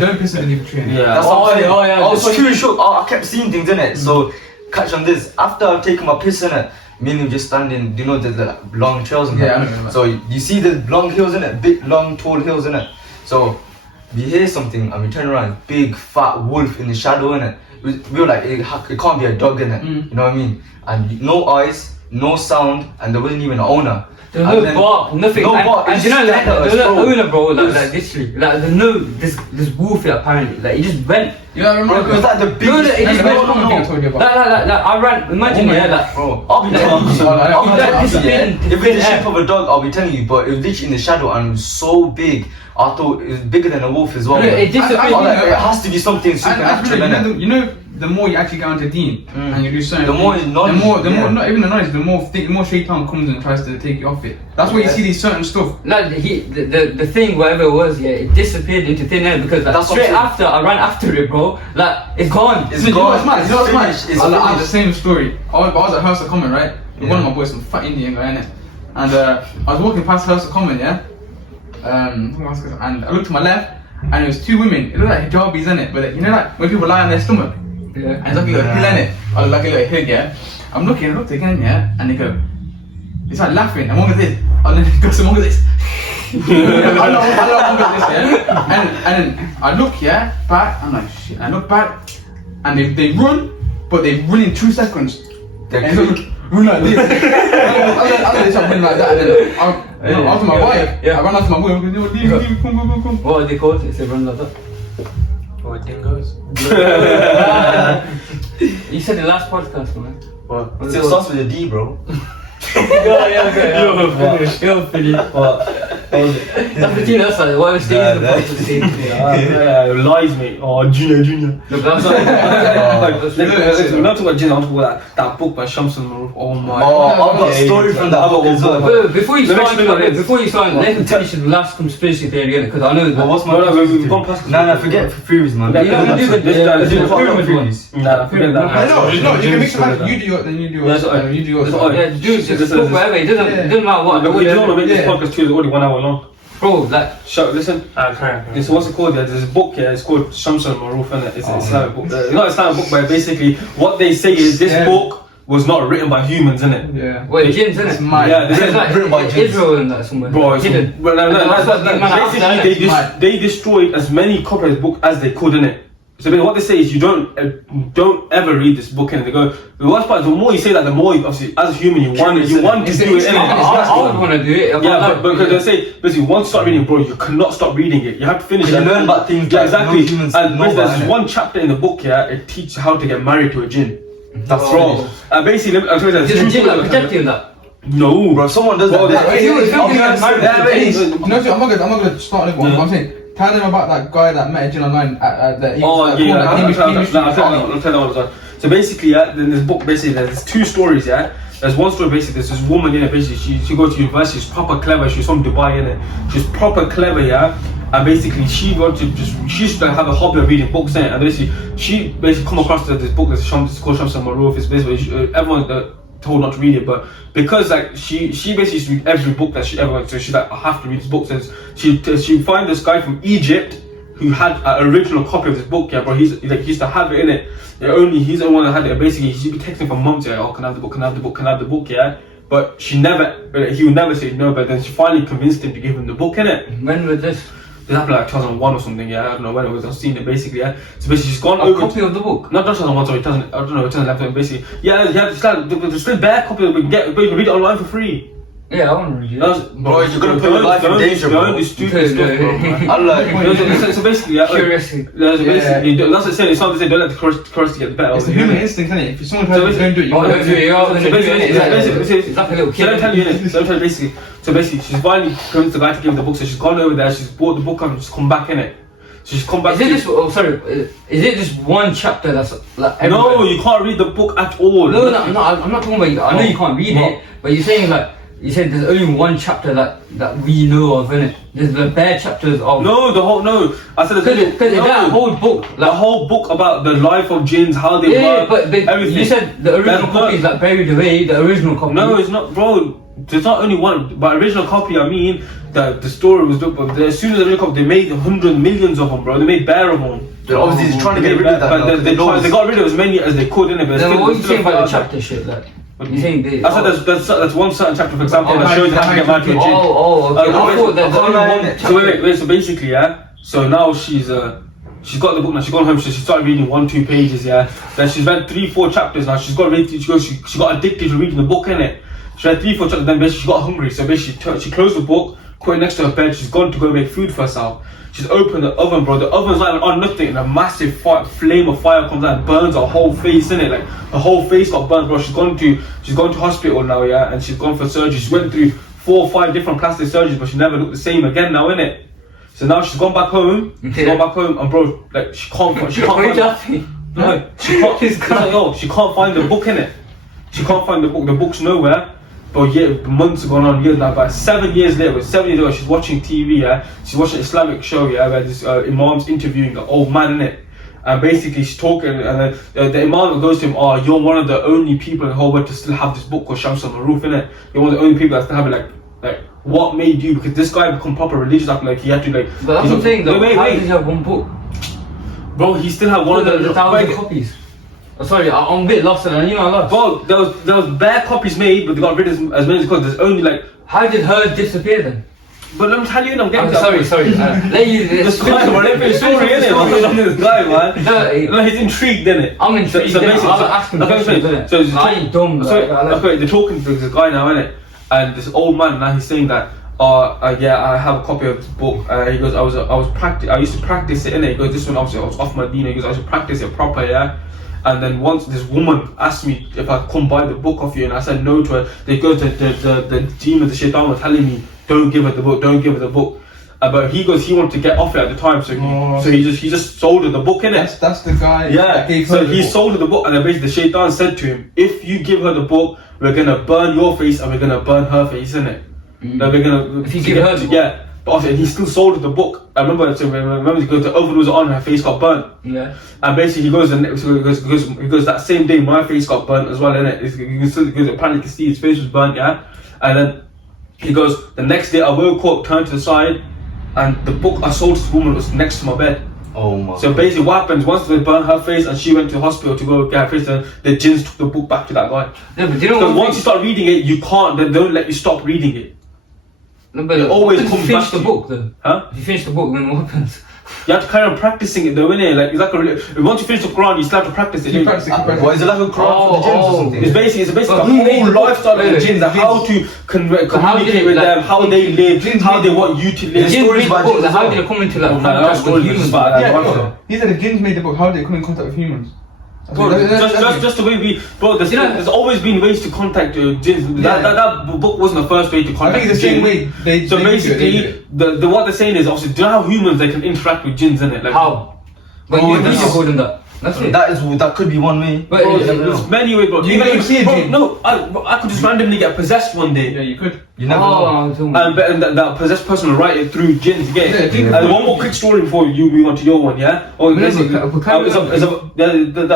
don't piss in the new tree. Yeah. That's what I'm saying. yeah, I was that's too shook. I kept seeing things in it. So catch on this. After I've taken my piss in it, me and him just standing. You know the long trails in Yeah, I it. remember. So you see the long hills in it, big long tall hills in it. So we hear something and we turn around, big fat wolf in the shadow in it. We were like, it can't be a dog in it. You know what I mean? And no eyes, no sound, and there wasn't even an owner. There's And no then- bark, nothing. No bark, And it's you know, like, just there's no bro. owner, bro. Like literally, like there's no this wolf here apparently. Like he just went. Yeah, I remember. Bro, was that the No, biggest? it just No, went. no, no, I told you about. Like I ran. Imagine, yeah, like. Bro, I'll be Like, telling you. I'll be I'll be telling telling you, you. If it's the shape of a dog, I'll be telling you. But it was literally in the shadow and it was so big. I thought it was bigger than a wolf as well. No, man. it disappeared. I thought, like, it has to be something And supernatural, innit? you know, the more you actually get onto Deen and you do certain The more things, knowledge, the more, yeah. not even the knowledge, the more Shaitan comes and tries to take you off it. That's why you see these certain stuff. Like the thing, whatever it was, yeah, it disappeared into thin air because like, That's what straight I'm after I ran after it, bro. Like it's gone. It's You know what's gone. mad? You know what's mad? It's finished. I have the It's same story. I was at House of Common, right? With one of Yeah. my boys, some fat Indian guy, innit? And I was walking past House of Common, yeah? And I looked to my left, and it was two women. It looked like hijabis, innit? But you know, like when people lie on their stomach, Yeah. and it's like a little hill, innit? I was like a little hill, yeah? I looked again, yeah? And they go, it's like laughing, and one goes this, and then goes, and one goes this. I know one goes this, yeah? And then I look, yeah, back, I'm like, shit, I look back, and they run, but they run in 2 seconds. They're And quick. they run like this. I start running like that, and then I was on my bike. Yeah. I ran out to my boy. Leave, come. What are they called? It's a run like that. Or dingoes. You said the last podcast, man. What? What It is it still called? starts with a D, bro. You're finished. What? That's between us, like, whatever stage of the podcast is in. Lies, mate. Oh, Junior. Look, that's not. We're not talking about Jinn, I'm talking about that book by Shams al-Maruf. Oh my. Oh, I've got a story from that book as well. Wait, before you Let me start, explain what it is. let me finish the last conspiracy theory again, because I know that. What's my No, we've gone past. No, forget theories, man. You don't do the pyramid ones. Nah, forget that. No, you can mix it up. You do yours, then you do yours. That's You do yours. That's all right. Yeah, dude, just talk whatever. It doesn't matter what. But we don't want to make this Yeah. podcast too, it's already 1 hour long. Bro, like, Listen, Okay. this what's it called? There's a book here. It's called Shams al-Maruf, and it's an Islamic book. Not Islamic book, but basically what they say is this Yeah. book was not written by humans, innit? Yeah. wait, Jinns, It's innit? mad. Yeah, this It's is like written by Jinns. Israel and that somewhere. Bro, it's hidden. well, no, And that's what the man after that, basically mad. they destroyed as many copies of the book as they could, innit? So basically what they say is you don't ever read this book, and they go. The worst part, the more you say that, the more obviously as a human you want to do it, innit? I would want to do it. Yeah, but because they say basically once you start reading, bro, you cannot stop reading it. You have to finish You it. learn about things Yeah, that exactly. no humans And know there's about, innit? one chapter in the book, yeah, it teaches how to get married to a jinn. That's Bro, basically, I'm sorry, there's Just two a Jinn like stories. protect you in that. No, Bro, someone does Bro, that. If you get married to a Jinn, You know, I'm not gonna start with one. I'm saying, tell them about that guy that met a Jinn online at the. Oh yeah, I'll tell that one. So basically, yeah, in this book, basically, there's 2 stories. Yeah, there's one story. Basically, there's this woman in it. Basically, she goes to university. She's proper clever. She's from Dubai, in it. She's proper clever, yeah. And basically, she used to have a hobby of reading books, innit? And basically, she basically come across this book that's called Shams al-Maruf. It's basically everyone told not to read it, but because like she basically used to read every book that she ever went to. She's like, I have to read this book. Since she find this guy from Egypt who had an original copy of this book, yeah, bro. He used to have it in it. He's the one that had it. Basically, she'd be texting for months, yeah. Oh, can I have the book? Can I have the book? Can I have the book? Yeah. But he would never say no. But then she finally convinced him to give him the book, innit? when was this? This happened like 2001 or something, yeah. I don't know when it was. I've seen it basically, yeah. So basically, she's gone A over. copy of the book. Not 2001, sorry, I don't know, 2011, basically. Yeah, there's still bare copy, but you can read it online for free. Yeah, I want to read it. Bro, you're gonna put your life in danger, bro. Don't do stupid stuff, bro, man. I like. So basically, yeah. Curiosity. That's what I said. It's not to say don't let the curiosity get the better. It's of the you. human instinct, isn't it? If someone tells you don't do it, you Oh, want don't to do it. You're gonna do it. It's like a little So don't kid. tell you innit? So don't tell you basically. So basically, she's finally convinced the guy to give her the book. So she's gone over there. She's bought the book up and she's come back in it. So she's come back. Is it just? Oh, sorry. Is it just one chapter that's like? No, everywhere? you can't read the book at all. No, I'm not talking about you. I know you can't read it, but you're saying like. You said there's only one chapter that we know of, innit? There's the bare chapters of. No, no. I said Because that whole book, the whole book about the life of jinns, how they work, but everything. you said the original copy is like buried away. The original copy. No, it's not, bro. There's not only one, but original copy. I mean, the story was dope. But as soon as the original copy, they made hundreds, millions of them, bro. They made bare of them. They're obviously trying to get rid of that. But they got rid of as many as they could, innit? But Then still, what are you still saying about the out there. chapter shit? Like, you saying they? I said there's one certain chapter, for example, that shows how to get married to a jinn. Oh, okay. I thought that Oh, only no, one no, chapter. So wait. So basically, yeah. So now she's got the book now. She's gone home. So she started reading 1-2 pages. Yeah. Then she's read 3-4 chapters now. She got addicted to reading the book, innit? She read 3-4 chapters, then basically she got hungry, so basically she closed the book, put it next to her bed, she's gone to go make food for herself. She's opened the oven, bro. The oven's like on nothing, and a massive flame of fire comes out and burns her whole face, innit? Like her whole face got burned, bro. She's gone to hospital now, yeah, and she's gone for surgery. She went through 4 or 5 different plastic surgeries, but she never looked the same again now, innit? So now she's gone back home. And bro, like she can't find. No, she can't. She's like, yo, she can't find the book, innit? She can't find the book. The book's nowhere. But yeah, months have gone on, years now. About 7 years later, she's watching TV. Yeah, she's watching an Islamic show. Yeah, where this imam's interviewing an old man, innit? And basically she's talking, and the imam goes to him, "Oh, you're one of the only people in the whole world to still have this book called Shams al-Maruf, innit? You're one of the only people that still have it. Like, what made you? Because this guy become proper religious after, like, he had to like." But that's what I'm saying. Though, wait. How did he have one book? Bro, he still had one of the 1,000 copies. Oh, sorry, I'm a bit lost, and I knew I lost. Bro, there was bare copies made, but they got rid of as many because there's only like. How did her disappear then? But let me tell you, I'm getting. Sorry. Let you. This guy, man, this story, innit? This guy, man. No, he's intrigued, innit? I'm intrigued. So basically, I'll ask him questions, innit? So I ain't dumb. Okay, they're talking to this guy now, innit? And this old man now, he's saying that. Yeah, I have a copy of this book. He goes, I used to practice it, innit? He goes, this one obviously I was off my deen. He goes, I used to practice it proper, yeah. And then once this woman asked me if I come buy the book off you, and I said no to her. They go to the demon, the shaitan was telling me, don't give her the book. But he goes, he wanted to get off it at the time, so he just sold her the book, innit? That's the guy. Yeah. So he sold her the book, and then basically the shaitan said to him, if you give her the book, we're gonna burn your face and we're gonna burn her face, innit? We're gonna. If you give her the book. Yeah. But also, he still sold the book. I remember because the oven was on, her face got burnt. Yeah. And basically he goes that same day my face got burnt as well, innit? Apparently you can see his face was burnt, yeah. And then he goes, the next day I woke up, turned to the side, and the book I sold to this woman was next to my bed. Oh my. So basically what happens, once they burn her face and she went to the hospital to go get her face done, the jinns took the book back to that guy. No, but you know Because once you start reading it, you can't, they don't let you stop reading it. No, but it always if you comes finish back the to book though. Huh? If you finish the book, then what happens? You have to carry on practicing it though, innit? Like, it's like once you finish the Quran, you still have to practice it. What is it like a crowd for the jinns or something? It's basically But a who made whole the book? lifestyle of the jinns, like how to communicate with them, how they live, how they want you to live. Jinns made the book, jinns how as did it come into like That contact story with was humans? bad. Yeah, he said the jinns made the book. How did it come in contact with humans? Bro, just the way there's always been ways to contact jinns. That book wasn't the first way to I contact think it's the same way they. So they basically, the what they're saying is obviously, do you know how humans they can interact with jinns, innit? Like, How? But Oh, you that's- need to go than that. That's it. That could be one way. But bro, it- there's many ways, bro. You never see a jinn. No, I could just randomly get possessed one day. Yeah, you could. You never know. I'm talking about- And that possessed person will write it through jinns again. Yeah, think And one more quick story before you move on to your one, yeah? Or basically, that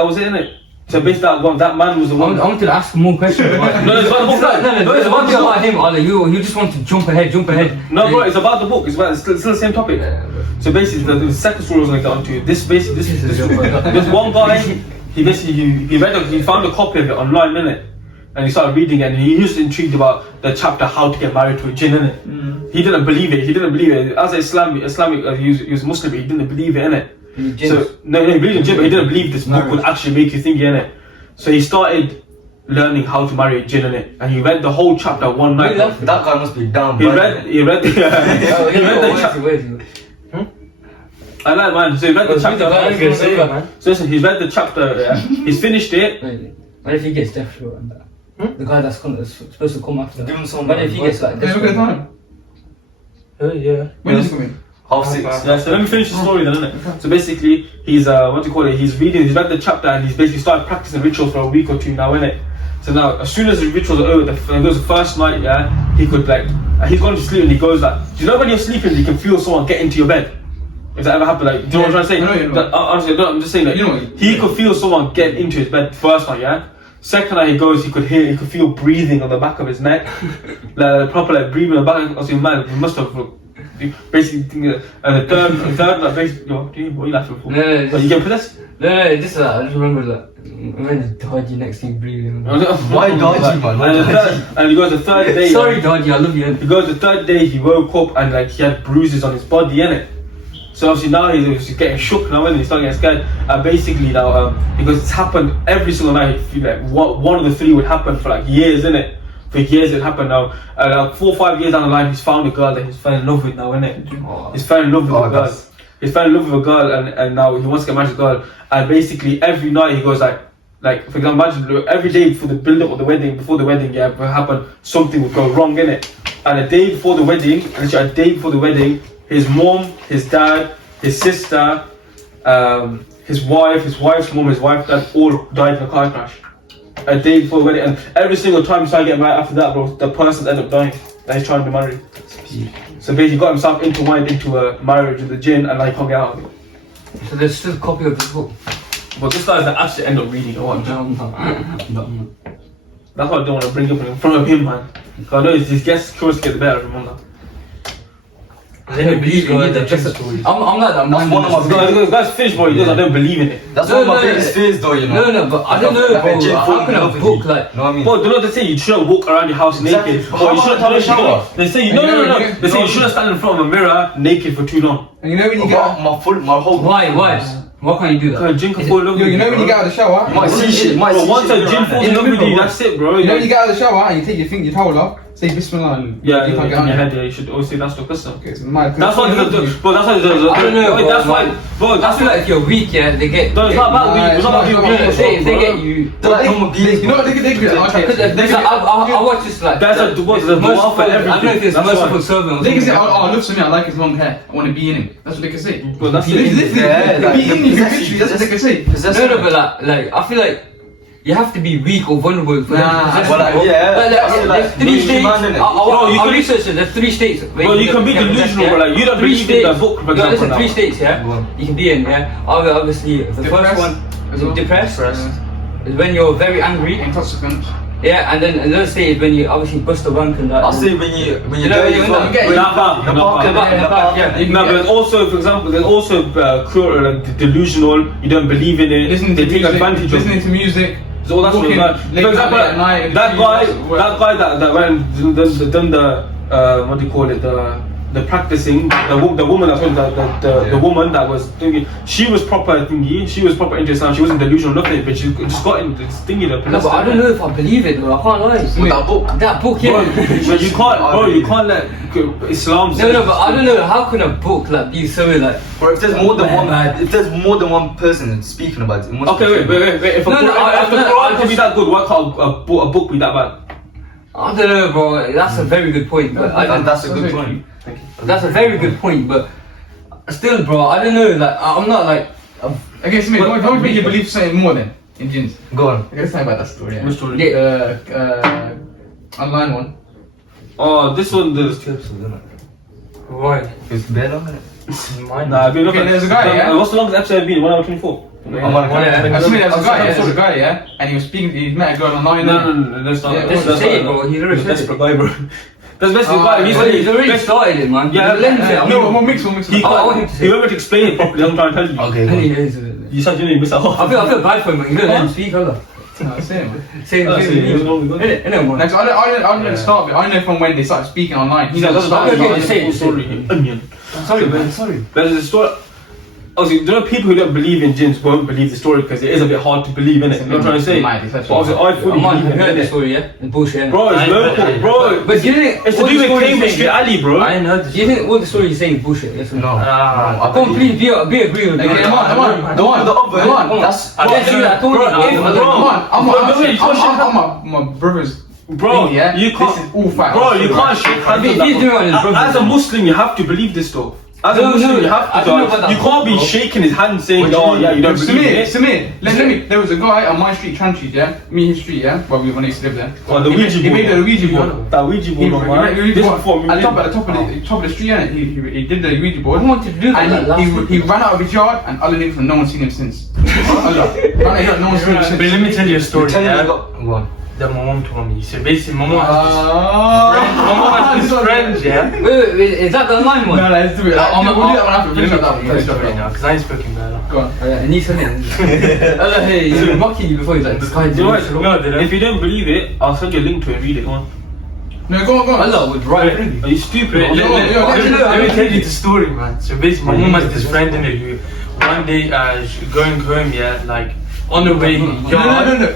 was it, innit? So basically, that man was the I one. wanted to ask more questions. About No, it's about the book. No, it's one thing about him. Ollie, you just want to jump ahead. No, bro, it's about the book. It's still the same topic. So basically, the second story I was gonna get onto. This one guy. He found a copy of it online, innit? And he started reading it, and he was intrigued about the chapter how to get married to a jinn, innit? He didn't believe it. As an Islamic, he was Muslim, but he didn't believe it, innit? So no, he believed in jinn, but he didn't believe this book would actually make you think, innit? So he started learning how to marry a jinn, innit? And he read the whole chapter one night. That guy must be down. He read the chapter. I like, man. So he read the chapter. So listen, he's read the chapter. Yeah. He's finished it. What if he gets deaf throat and that? The guy that's supposed to come after. Give him some. What if he gets like Okay, look at the time. Yeah. When is this coming? 6:30. Yeah, so let me finish the story then, innit? So basically, he's he's read the chapter and he's basically started practicing rituals for a week or two now, innit? So now, as soon as the rituals are over, it goes the first night, yeah, he could he's gone to sleep and he goes like, do you know when you're sleeping, you can feel someone get into your bed? If that ever happened, like, do you know what I'm trying to say? Honestly, I'm just saying that, he could feel someone get into his bed first night, yeah? Second night he goes, he could feel breathing on the back of his neck, proper breathing on the back of his man. He must have basically. And the third night, basically, what are you laughing for? No, You get possessed? No, I just remember that when the dodgy next to you breathing. Why dodgy, man? And he goes the third day. Sorry, dodgy, I love you. He goes the third day. He woke up and he had bruises on his body, innit? So obviously now he's getting shook now, and he's starting to get scared. And basically now, because it's happened every single night. He'd feel like one of the three would happen for like years, innit? for years. It happened now. 4 or 5 years down the line, he's found a girl that he's fell in love with now, innit? He's fell in love with a girl. He's fell in love with a girl, and now he wants to get married to a girl. And basically every night he goes like for example, imagine every day for the build up of the wedding, before the wedding, yeah, will happen, something would go wrong, innit? And a day before the wedding, his mom, his dad, his sister, his wife's mom, his wife's dad, all died in a car crash. A day before the wedding, and every single time he's trying to get married after that, bro, the person ends up dying that he's trying to marry. So basically, he got himself intertwined into a marriage with the jinn, and like can't get out of it. So there's still a copy of this book. But this guy is the actually end up reading it. What? No. That's why I don't want to bring up in front of him, man. Because I know he gets curious to get the better of him. I don't believe in the Jinn stories. I'm like that. That's one of my The guy's finished, bro. He goes, I don't believe in it. That's one of my biggest fears, though, you know. No, but I don't know, bro. How can a book like? No, I mean. Bro, do not they say you shouldn't walk around your house naked. Or you shouldn't have a shower. They say no. They say you shouldn't stand in front of a mirror naked for too long. And you know when you get my whole. Why can't you do that? Because Jinn can fall in love with you know when you get out of the shower, You might see shit. Bro, once a Jinn falls in love with you, that's it, bro. you know when you get out of the shower and you take your towel off, say Bismillah and Yeah, you can't in get your on head, yeah, you should always say that's the custom. Okay, it's mad. That's why bro, that's why I don't know, bro. that's why, bro, I feel like if you're weak, yeah, they get. no, it's not about weak, it's not about being weak. They get you. You know what they could do? I watch this like. That's a dua for everything. I don't know if it's That's merciful why. servant. They can say, oh, I love something, I like his long hair, I want to be in him. That's what they can say. Well, that's Be it. in you, literally, that's what they can say. No, but like I feel like you have to be weak or vulnerable for them to possess well, it, bro. There's 3 states. I researched it. There's 3 states. Well, you can be delusional, bro. Like you don't believe in the book, for example. Listen, 3 states, yeah. You can be in, yeah. Obviously, the first one is depressed. Is when you're very angry. Intoxicant. Yeah, and then another state is when you obviously bust a rank and that. I'll say when you're dirty as well. No, but there's also, for example, there's also cruel, delusional. You don't believe in it. Listening they to take music, advantage of listening it. to music. So that's what that. For example, that guy that went done the what do you call it, the practicing, the woman that's the woman that was doing it, she was proper thingy, she was proper into Islam, she wasn't delusional nothing, but she just got in this thingy. No, but I don't know if I believe it, though. I can't lie. That book, yeah. But you can't let Islam. No, but I don't know. How can a book like be so like? Or if there's more than one person speaking about it. Okay, wait. If the Quran can be that good, why can't a book be that bad? I don't know, bro. That's a very good point. But That's a good point. That's a very good point, but still, bro, I don't know. Like, I'm not like. Okay, Smith, don't make you believe something more then in Jinns. Go on. Okay, let's talk about that story. Yeah. Which story? The online one. Oh, this one, there's Why? It's better, man. Mine. Nah, okay, there's a guy, yeah? What's the longest episode been? 1 hour 24. There's a guy, yeah, and he was speaking. He met a girl online. No, that's not. Yeah, That's Just say it, not. bro. He's already said Desperate it. guy, bro. That's basically why He's already started it, man. Yeah, Let him say it. No, we'll mix. He I want him can't. to say He won't be able to explain it properly. I'm trying to tell you. Okay. You said you didn't miss out. I feel bad for him, man. You gotta let him speak, Allah. Say it, man. Say That's it. it. It's only good. Innit, man. Next, I didn't start it. I know from when they started speaking online. He Yeah, doesn't that's start okay, it. say it. story. Onion. Sorry, man. Sorry. There's a story. Obviously, there are people who don't believe in jinns won't believe the story because it is a bit hard to believe in it. You know what I'm trying to say? But obviously, I fully Amaan, believe you heard in the it. story, yeah? The bullshit. Bro, it's local, bro. But you think It's to do with Cambridge Street Alley, bro. I know. you think all the story you're saying is bullshit? Yes or no? No. Come on, please be agree with me. Okay, come on. The one, the oven. Come on. That's. I'm my brother's. Bro, Yeah, you can't. This is all fact. Bro, you can't shake hands He's with doing it on his that. brother. As a Muslim, you have to believe this though. As a No, Muslim, no, you have I to. don't know about that You can't be bro. shaking his hand saying, "Oh, yeah, you don't believe it." Samir, let me. There was a guy on my street, Tran Street, yeah? Me, his street, yeah? Well, when I used to live there. Oh, the Ouija He board. made the Ouija board. That Ouija He board, made man. the Ouija This board. before me. At the top of the street, innit? He did the Ouija board. I wanted to do that And last he week. ran out of his yard and other niggas, no one's seen him since. Allah. Ran out of his yard, no one's seen him But since. let me tell you a story. Tell you Yeah? Go on. That my mom told me. So basically, my mom has this friend, yeah? Wait, is that the online one? No, let's do it. I'm We'll do that one after. Let We'll me do that tell one you a first. story now, because I ain't spoken about it. Go on. And he's saying it. Allah, hey, he's been mocking you before. He's like, this guy You know what? did No, did I? If you don't believe it, I'll send you a link to it. Read it. Go on. No, go on. Allah would write it. Are you stupid? Let me tell you the story, man. So basically, my mom has this friend in her who one day going home, yeah, like on the way. No.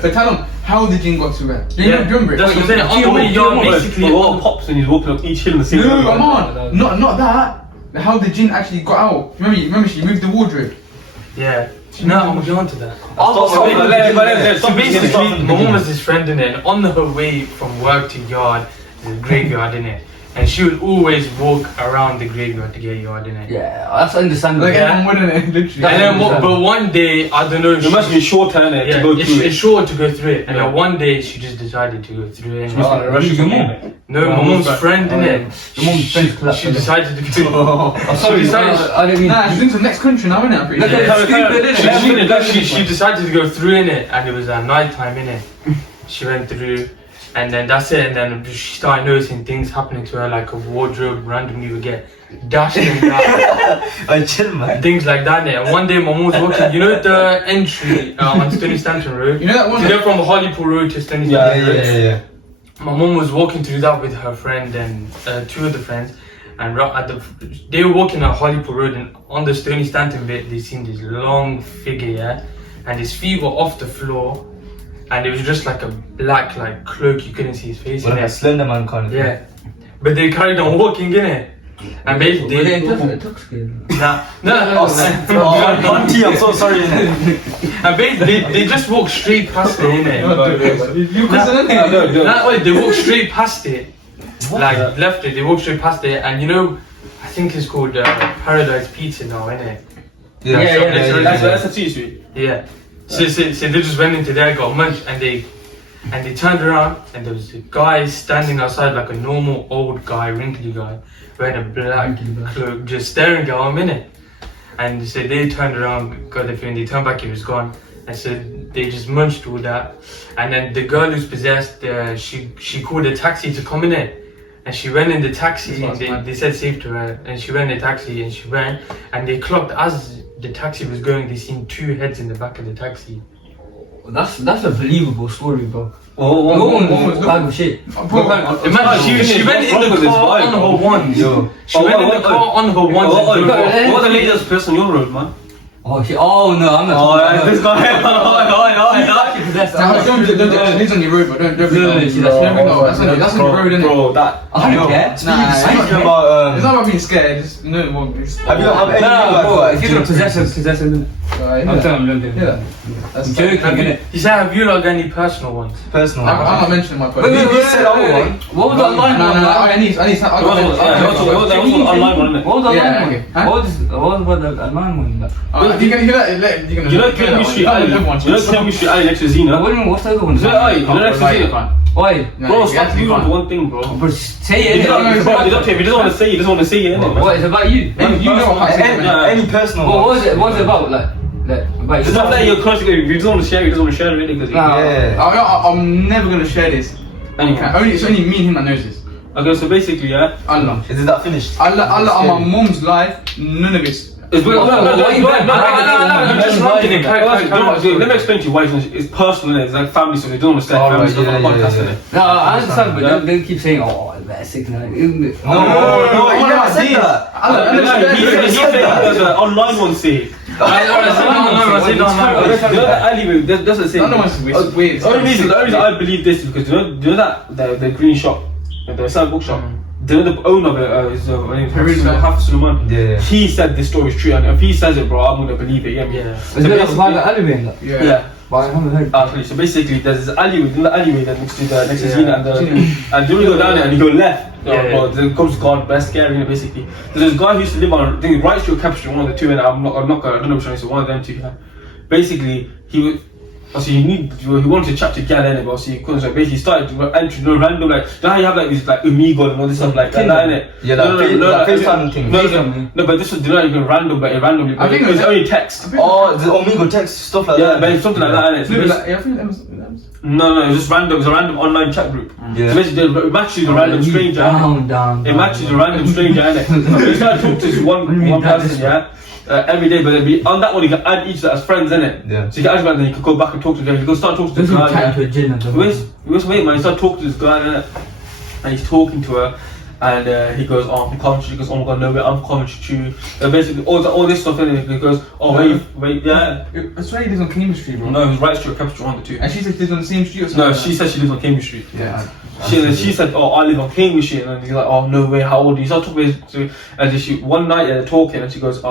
So tell him how the Jinn got to her. Do you Yeah, remember it? that's what I'm saying. On the way, you're basically all pops and he's walking up each hill in the same. No, Amaan, not that. How the Jinn actually got out. Remember she moved the wardrobe. Yeah. No, I'm going on to that. So So basically, my mum was this friend in it, and on her way from work to yard, there's a graveyard in it, and she would always walk around the graveyard to get yard in it. Yeah, that's understandable. Like Yeah. everyone wouldn't it, literally. And then, but one day, I don't know. It must be short turn Yeah, to go through it's it. short to go through it, and Yeah. then one day she just decided to go through it. Who's your mum? No, my mum's friend in it. Your mum's friend's collapsed. She decided to go. Sorry, I didn't mean. Nah, she's in the next country now, innit? I'm pretty Look sure. at stupid, innit? She decided to go through in it, and it was at night time in it. She went through, and then that's it. And then she started noticing things happening to her, like her wardrobe randomly would get dashed and that, I chill, man. things like that. And one day, my mum was walking. You know the entry on Stony Stanton Road. You know that one? To go from Hollypool Road to Stony Yeah, Stanton Road. Yeah. My mum was walking through that with her friend and two other friends, and they were walking at Hollypool Road, and on the Stony Stanton bit, they seen this long figure, yeah, and his feet were off the floor, and it was just like a black like cloak. You couldn't see his face. Like in a it. slender man kind of thing. Yeah, but they carried on walking in it, and basically Were they intoxicated? no. Oh, auntie, I'm so sorry. And basically they just walked straight past it, innit? You cousin, innit? That way, they walked straight past it, like left it. They walked straight past it, and you know, I think it's called Paradise Pizza now, innit? Yeah. That's a T-suite. Yeah. So they just went into there, got munch, and they turned around, and there was a guy standing outside, like a normal old guy, wrinkly guy, wearing a black cloak, just staring at him, innit? And so they turned around, got the thing, they turned back, he was gone. And so they just munched all that. And then the girl who's possessed, she called a taxi to come in it. And she went in the taxi, and they said safe to her. And she went in the taxi, and she ran. And they clocked, as the taxi was going, they seen two heads in the back of the taxi. That's a believable story, bro. Oh, No one what was was bad with shit. Imagine, she went in the car on her ones. Yo. She went in the car on her ones. What the latest person on your road, man? Oh shit! Oh no, I'm not. This guy. Don't, he's on your road, but don't No, that's on your road, innit? Bro, that. I don't care. Speaking about It's not about being scared, just, you know, it won't be. have you any No, bro, if you're gonna possess possess him. I'm telling him, don't do it. I'm joking, innit? You said, have you not got any personal ones? personal? I'm not mentioning my Wait, personal. wait, You said other one. What was the online No, one? I need. That was online one, innit? What was the Yeah, online okay. Huh? one? What was the online one? You're gonna hear that? You're You know Chemistry Alley? You know Chemistry Alley next to Zena? What's the other one? You know next to Zena? Why? Bro, stop you on one thing, bro. Bro, say it. If you don't want to say it, you just want to say it, innit? What? It's about you. You know how to say it. Any personal What ones. was it? What's it about? Like about It's not that you're close to it. If you just want to share it, you just want to share it, because Yeah. I'm never gonna share this. It's only me and him that knows this. Okay, so basically, yeah. Allah. Is that finished? Allah on my mum's life, none of it. It's Let me explain to you why it's personal. It's like family stuff. They don't want to start family stuff on the podcast, innit? No, I understand, but they keep saying, "Oh, that's sick." No, you never said that. He said there's an online one say. You know the alleyway, that's the same. Weird. The only reason I believe this is because you know that the green shop, the side bookshop. The owner of it is Hafiz Sulaiman. Yeah. He said this story is true, and if he says it, bro, I'm gonna believe it. Yeah. Is it like by the alleyway and that? Yeah. But I haven't heard. Actually, so basically, there's this alleyway, in the alleyway that next to Zena and you go down there and you go left. Bro, there comes God, best scary, basically. There's this guy who used to live on, I think, right through Cap Street, one of the two, and I don't know which one it is, one of them two. Yeah. Basically, he wanted to chat to Gal anyway, but he couldn't. So basically, he started entering random, like, you know how you have like these like Omegle and all this stuff like that, innit? Yeah, that FaceTime thing. No, but this was you can randomly. I think it was only text. Oh, the Omegle text, stuff like that. Yeah, but it's something like that, innit? No, it was just random. It was a random online chat group. Yeah. So basically, it matches a random stranger. It matches a random stranger, innit? So you start talking to this one person, yeah. Every day, but on that one you can add each of that as friends, innit? Yeah. So you can add them and then you can go back and talk to them. You can start talking to this guy. To a Jinn and Wait, man. You start talking to this guy, innit? And he's talking to her, And he goes, oh, I'm coming. She goes, oh my god, no way, I'm coming to you. Basically, all this stuff. And he goes, oh wait, yeah. I swear he lives on Cambridge Street, bro. No, he's right street, Capital Street, too. And she said she lives on the same street or something. No, she said she lives on Cambridge Street. Yeah. She said, oh, I live on Cambridge Street. And he's like, oh, no way, how old are you? So I talking to and then one night they're talking, and she goes,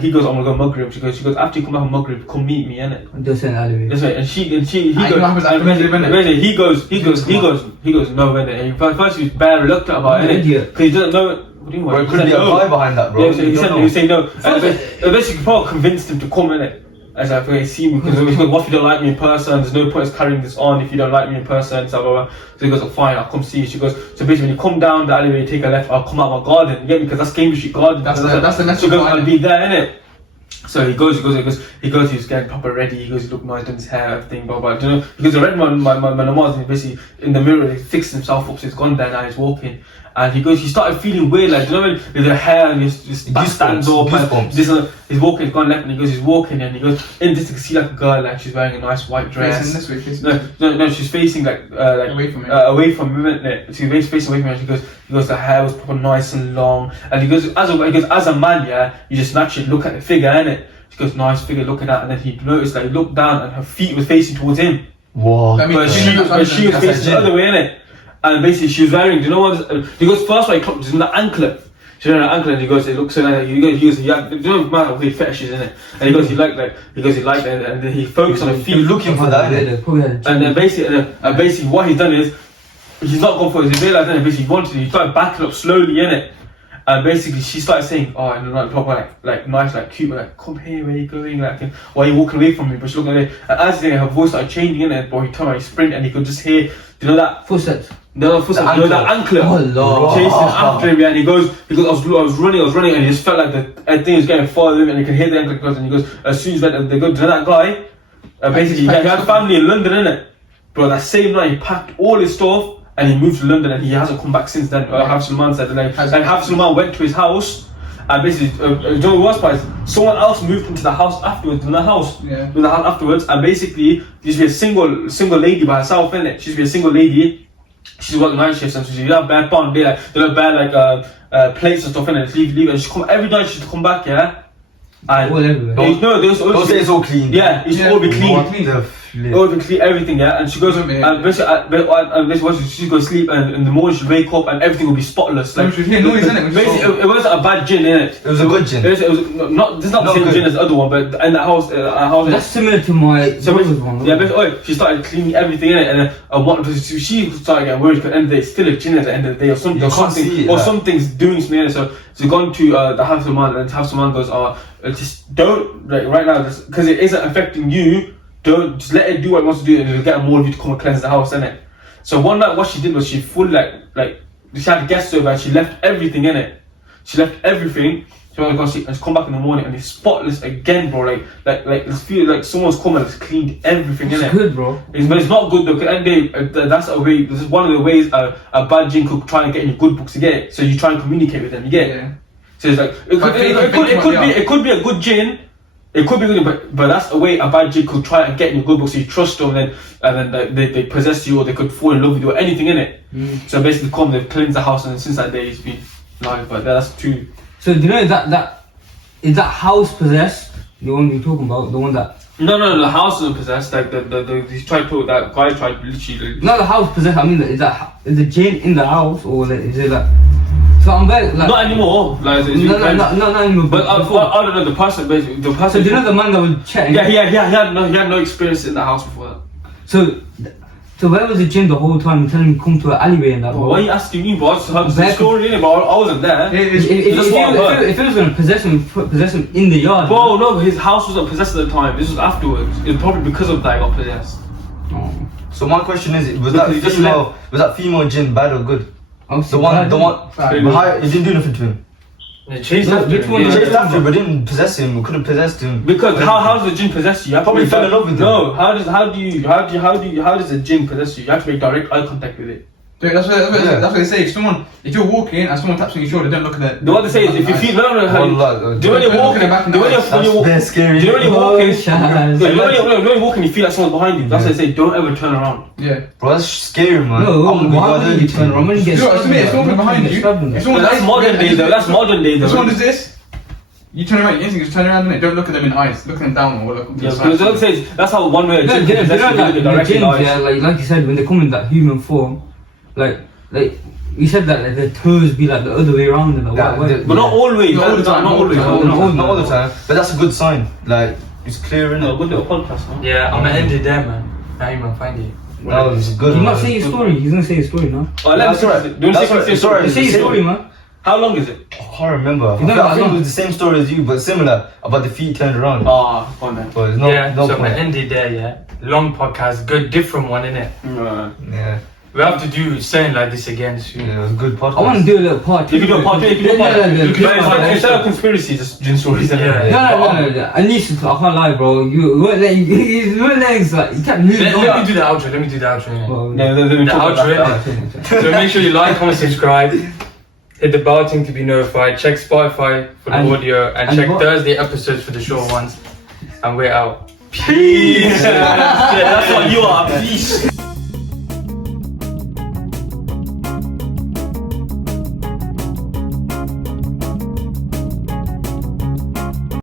he goes, I'm gonna go Maghrib. She goes, after you come back from Maghrib, come meet me, innit? Just an alleyway. That's right. And he goes, he goes, no, innit? And first he was bare reluctant about it, innit? Because he doesn't know. What do you want? Bro, could be a guy behind that, bro. Yeah, so he said no. And basically, Paul convinced him to come, innit? As I think see me, because he goes, what if you don't like me in person? There's no point in carrying this on if you don't like me in person. So, blah, blah. So he goes, oh, fine, I'll come see you. She goes, so basically, when you come down the alleyway, take a left, I'll come out my garden. You get me? Because that's Cambridge Street Garden. That's the message. She goes, I'll be there, innit? So he goes, he's getting proper ready, he goes, he looked nice, done his hair, everything, blah, blah, you know, because I read my namaz, basically, in the mirror, he fixed himself up, so he's gone there now, he's walking, and he started feeling weird, like, you know, with the hair, and his stands up, and he's walking, he's gone left, and he's walking, and he goes, in this, you can see, like, a girl, like, she's wearing a nice white dress. Facing this way, No, she's facing, like away from him. Away from him, innit? She's facing away from him, and he goes, the hair was proper nice and long, and he goes, as a man, yeah, you just naturally look at the figure, innit? She goes, nice figure looking at, and then he noticed that he looked down and her feet were facing towards him. Whoa. But she was facing the other way, innit? And basically she was wearing, do you know what? He goes, first one he clocked, she's in the anklet. She's wearing an anklet, and he goes, it looks so nice. He goes, yeah, do you know man with fetishes, innit? And he goes, he liked it, and then he focused on her feet. He was looking for that, innit? And then basically what he's done is, he's not gone for it, he realised, basically he started backing up slowly, innit? And basically, she started saying, "Oh, and like proper, like nice, like cute, like come here, where you going? Like, why are you walking away from me?" But she's looking at it, and as her voice started changing, in it, boy, he turned around, he sprint, and he could just hear, you know that footsteps. No, footsteps. No, that anklet. Oh Lord. Chasing after him, yeah, and he goes, I was running, and he just felt like the thing was getting farther, and he could hear the anklet goes, and he goes, as soon as they go, do you know that guy? Basically, he had family in London, innit? But that same night, he packed all his stuff. And he moved to London, and he hasn't come back since then. Hafiz Salman said, and Hafiz Salman went to his house, and basically, you know what was someone else moved into the house afterwards, afterwards, and basically, there used to be a single lady by herself, innit? She used to be a single lady. She's working night shifts, and so she had bad bond, they had bad plates and stuff, innit? Leave, and she come every night. She used to come back, yeah. And all everywhere. Don't say it's all clean. Yeah, it should all be clean. All be clean, everything, yeah. And she goes, and basically, she goes to sleep, and in the morning she'll wake up, and everything will be spotless. Like, she'll hear noise, innit? Basically, it wasn't a bad Jinn, innit? It was a good Jinn. This is not the same Jinn as the other one, but in the house, That's similar to my brother's one. Yeah, basically, she started cleaning everything, innit? And what she started getting worried because at the end of the day, it's still a Jinn at the end of the day, or something's doing something, innit? So she's gone to the Hafiz Salman, and Hafiz Salman goes, just don't, like, right now, because it isn't affecting you. Don't just let it do what it wants to do, and it'll get more of you to come and cleanse the house, innit? So one night, what she did was she full like she had guests over, and she left everything in it. She left everything. She went to go sleep, and she come back in the morning, and it's spotless again, bro. Like it's feel like someone's come and has cleaned everything in it. It's good, bro. But it's not good though. Because at the end of the day, that's a way. This is one of the ways a bad Jinn could try and get in your good books to get it. So you try and communicate with them. You get it. Yeah. So it's like it could be a good Jinn. It could be good, but that's a way a bad Jinn could try and get in your good books. So you trust them, and then they possess you, or they could fall in love with you, or anything in it. So basically, they've cleansed the house, and since that day, it's been live. But that's true. So do you know is that house possessed? The one you're talking about, the one that. No, the house isn't possessed. Like he tried to that guy tried literally. Not the house possessed. I mean, is the Jinn in the house, or is it like? So I'm very like. Not anymore. Like not anymore. But I don't know the person. Basically, the person. So do you know the man that was chatting? Yeah, he had no experience in the house before that. So where was the Jinn the whole time, telling me come to an alleyway and that? Why are you asking me, bro? It's the story, innit? But I wasn't there. If it was gonna possess him in the yard. Bro, no, his house wasn't possessed at the time. This was afterwards. It's probably because of that he got possessed. Oh. So my question is, was that female Jinn bad or good? The one, it didn't do nothing to him. It chased after him, but didn't possess him. Couldn't possess him. Because how does the Jinn possess you? Probably fell in love with him. No, how does a Jinn possess you? You have to make direct eye contact with it. That's what they say. If you're walking and someone taps on your shoulder, don't look at The what they say is if you feel no, do you know when you're walking? Do you know when you're scary. Do you know when you're walking? Shaz. You know when you're walking, you feel like someone's behind you. That's what they say. Don't ever turn around. Yeah. Bro, that's scary, man. No, I'm gonna why be would you turn around when you get It's me, if someone behind you. If someone That's modern day though. That's modern day though. If someone does this, you turn around, you instantly just turn around and don't look at them in the eyes. Look at them down or look at Yeah, the because side. don't say that's how one way. No, Jinns the Jinns, yeah, like you said, when they come in that human form, like you said that like, their toes be like the other way around and Yeah, But not always. Not all the time, Not always. Not all the time, but that's a good sign. Like, it's clear, innit? No, good little podcast, man. Yeah, I'm gonna end it there, man. Now you might find it. That was good. He's not man. saying his story. He's gonna say his story now. Oh, let me see. Do you want to say Sorry, Say his story, man. How long is it? I can't remember. I You know that think it long? was the same story as you, but similar about the feet turned around. Ah, on then. But there's no, Yeah, no so I'm gonna point. end it there, yeah. Long podcast, good, different one, innit? Yeah, We have to do something like this again soon. yeah, it was a good podcast. I want to do a little part. If you do a part two, if you do a part Yeah, two, yeah. instead of conspiracies, just Jinn stories. Yeah. No. At least I can't lie, bro. You weren't letting. You weren't letting. Like you kept moving. Let me do the outro. Let me do the outro. Yeah. Well, The outro. So make sure you like, comment, subscribe. Hit the bell thing to be notified. Check Spotify for the And- audio and check what- Thursday episodes for the short ones. And we're out. Peace. That's what you are. Peace.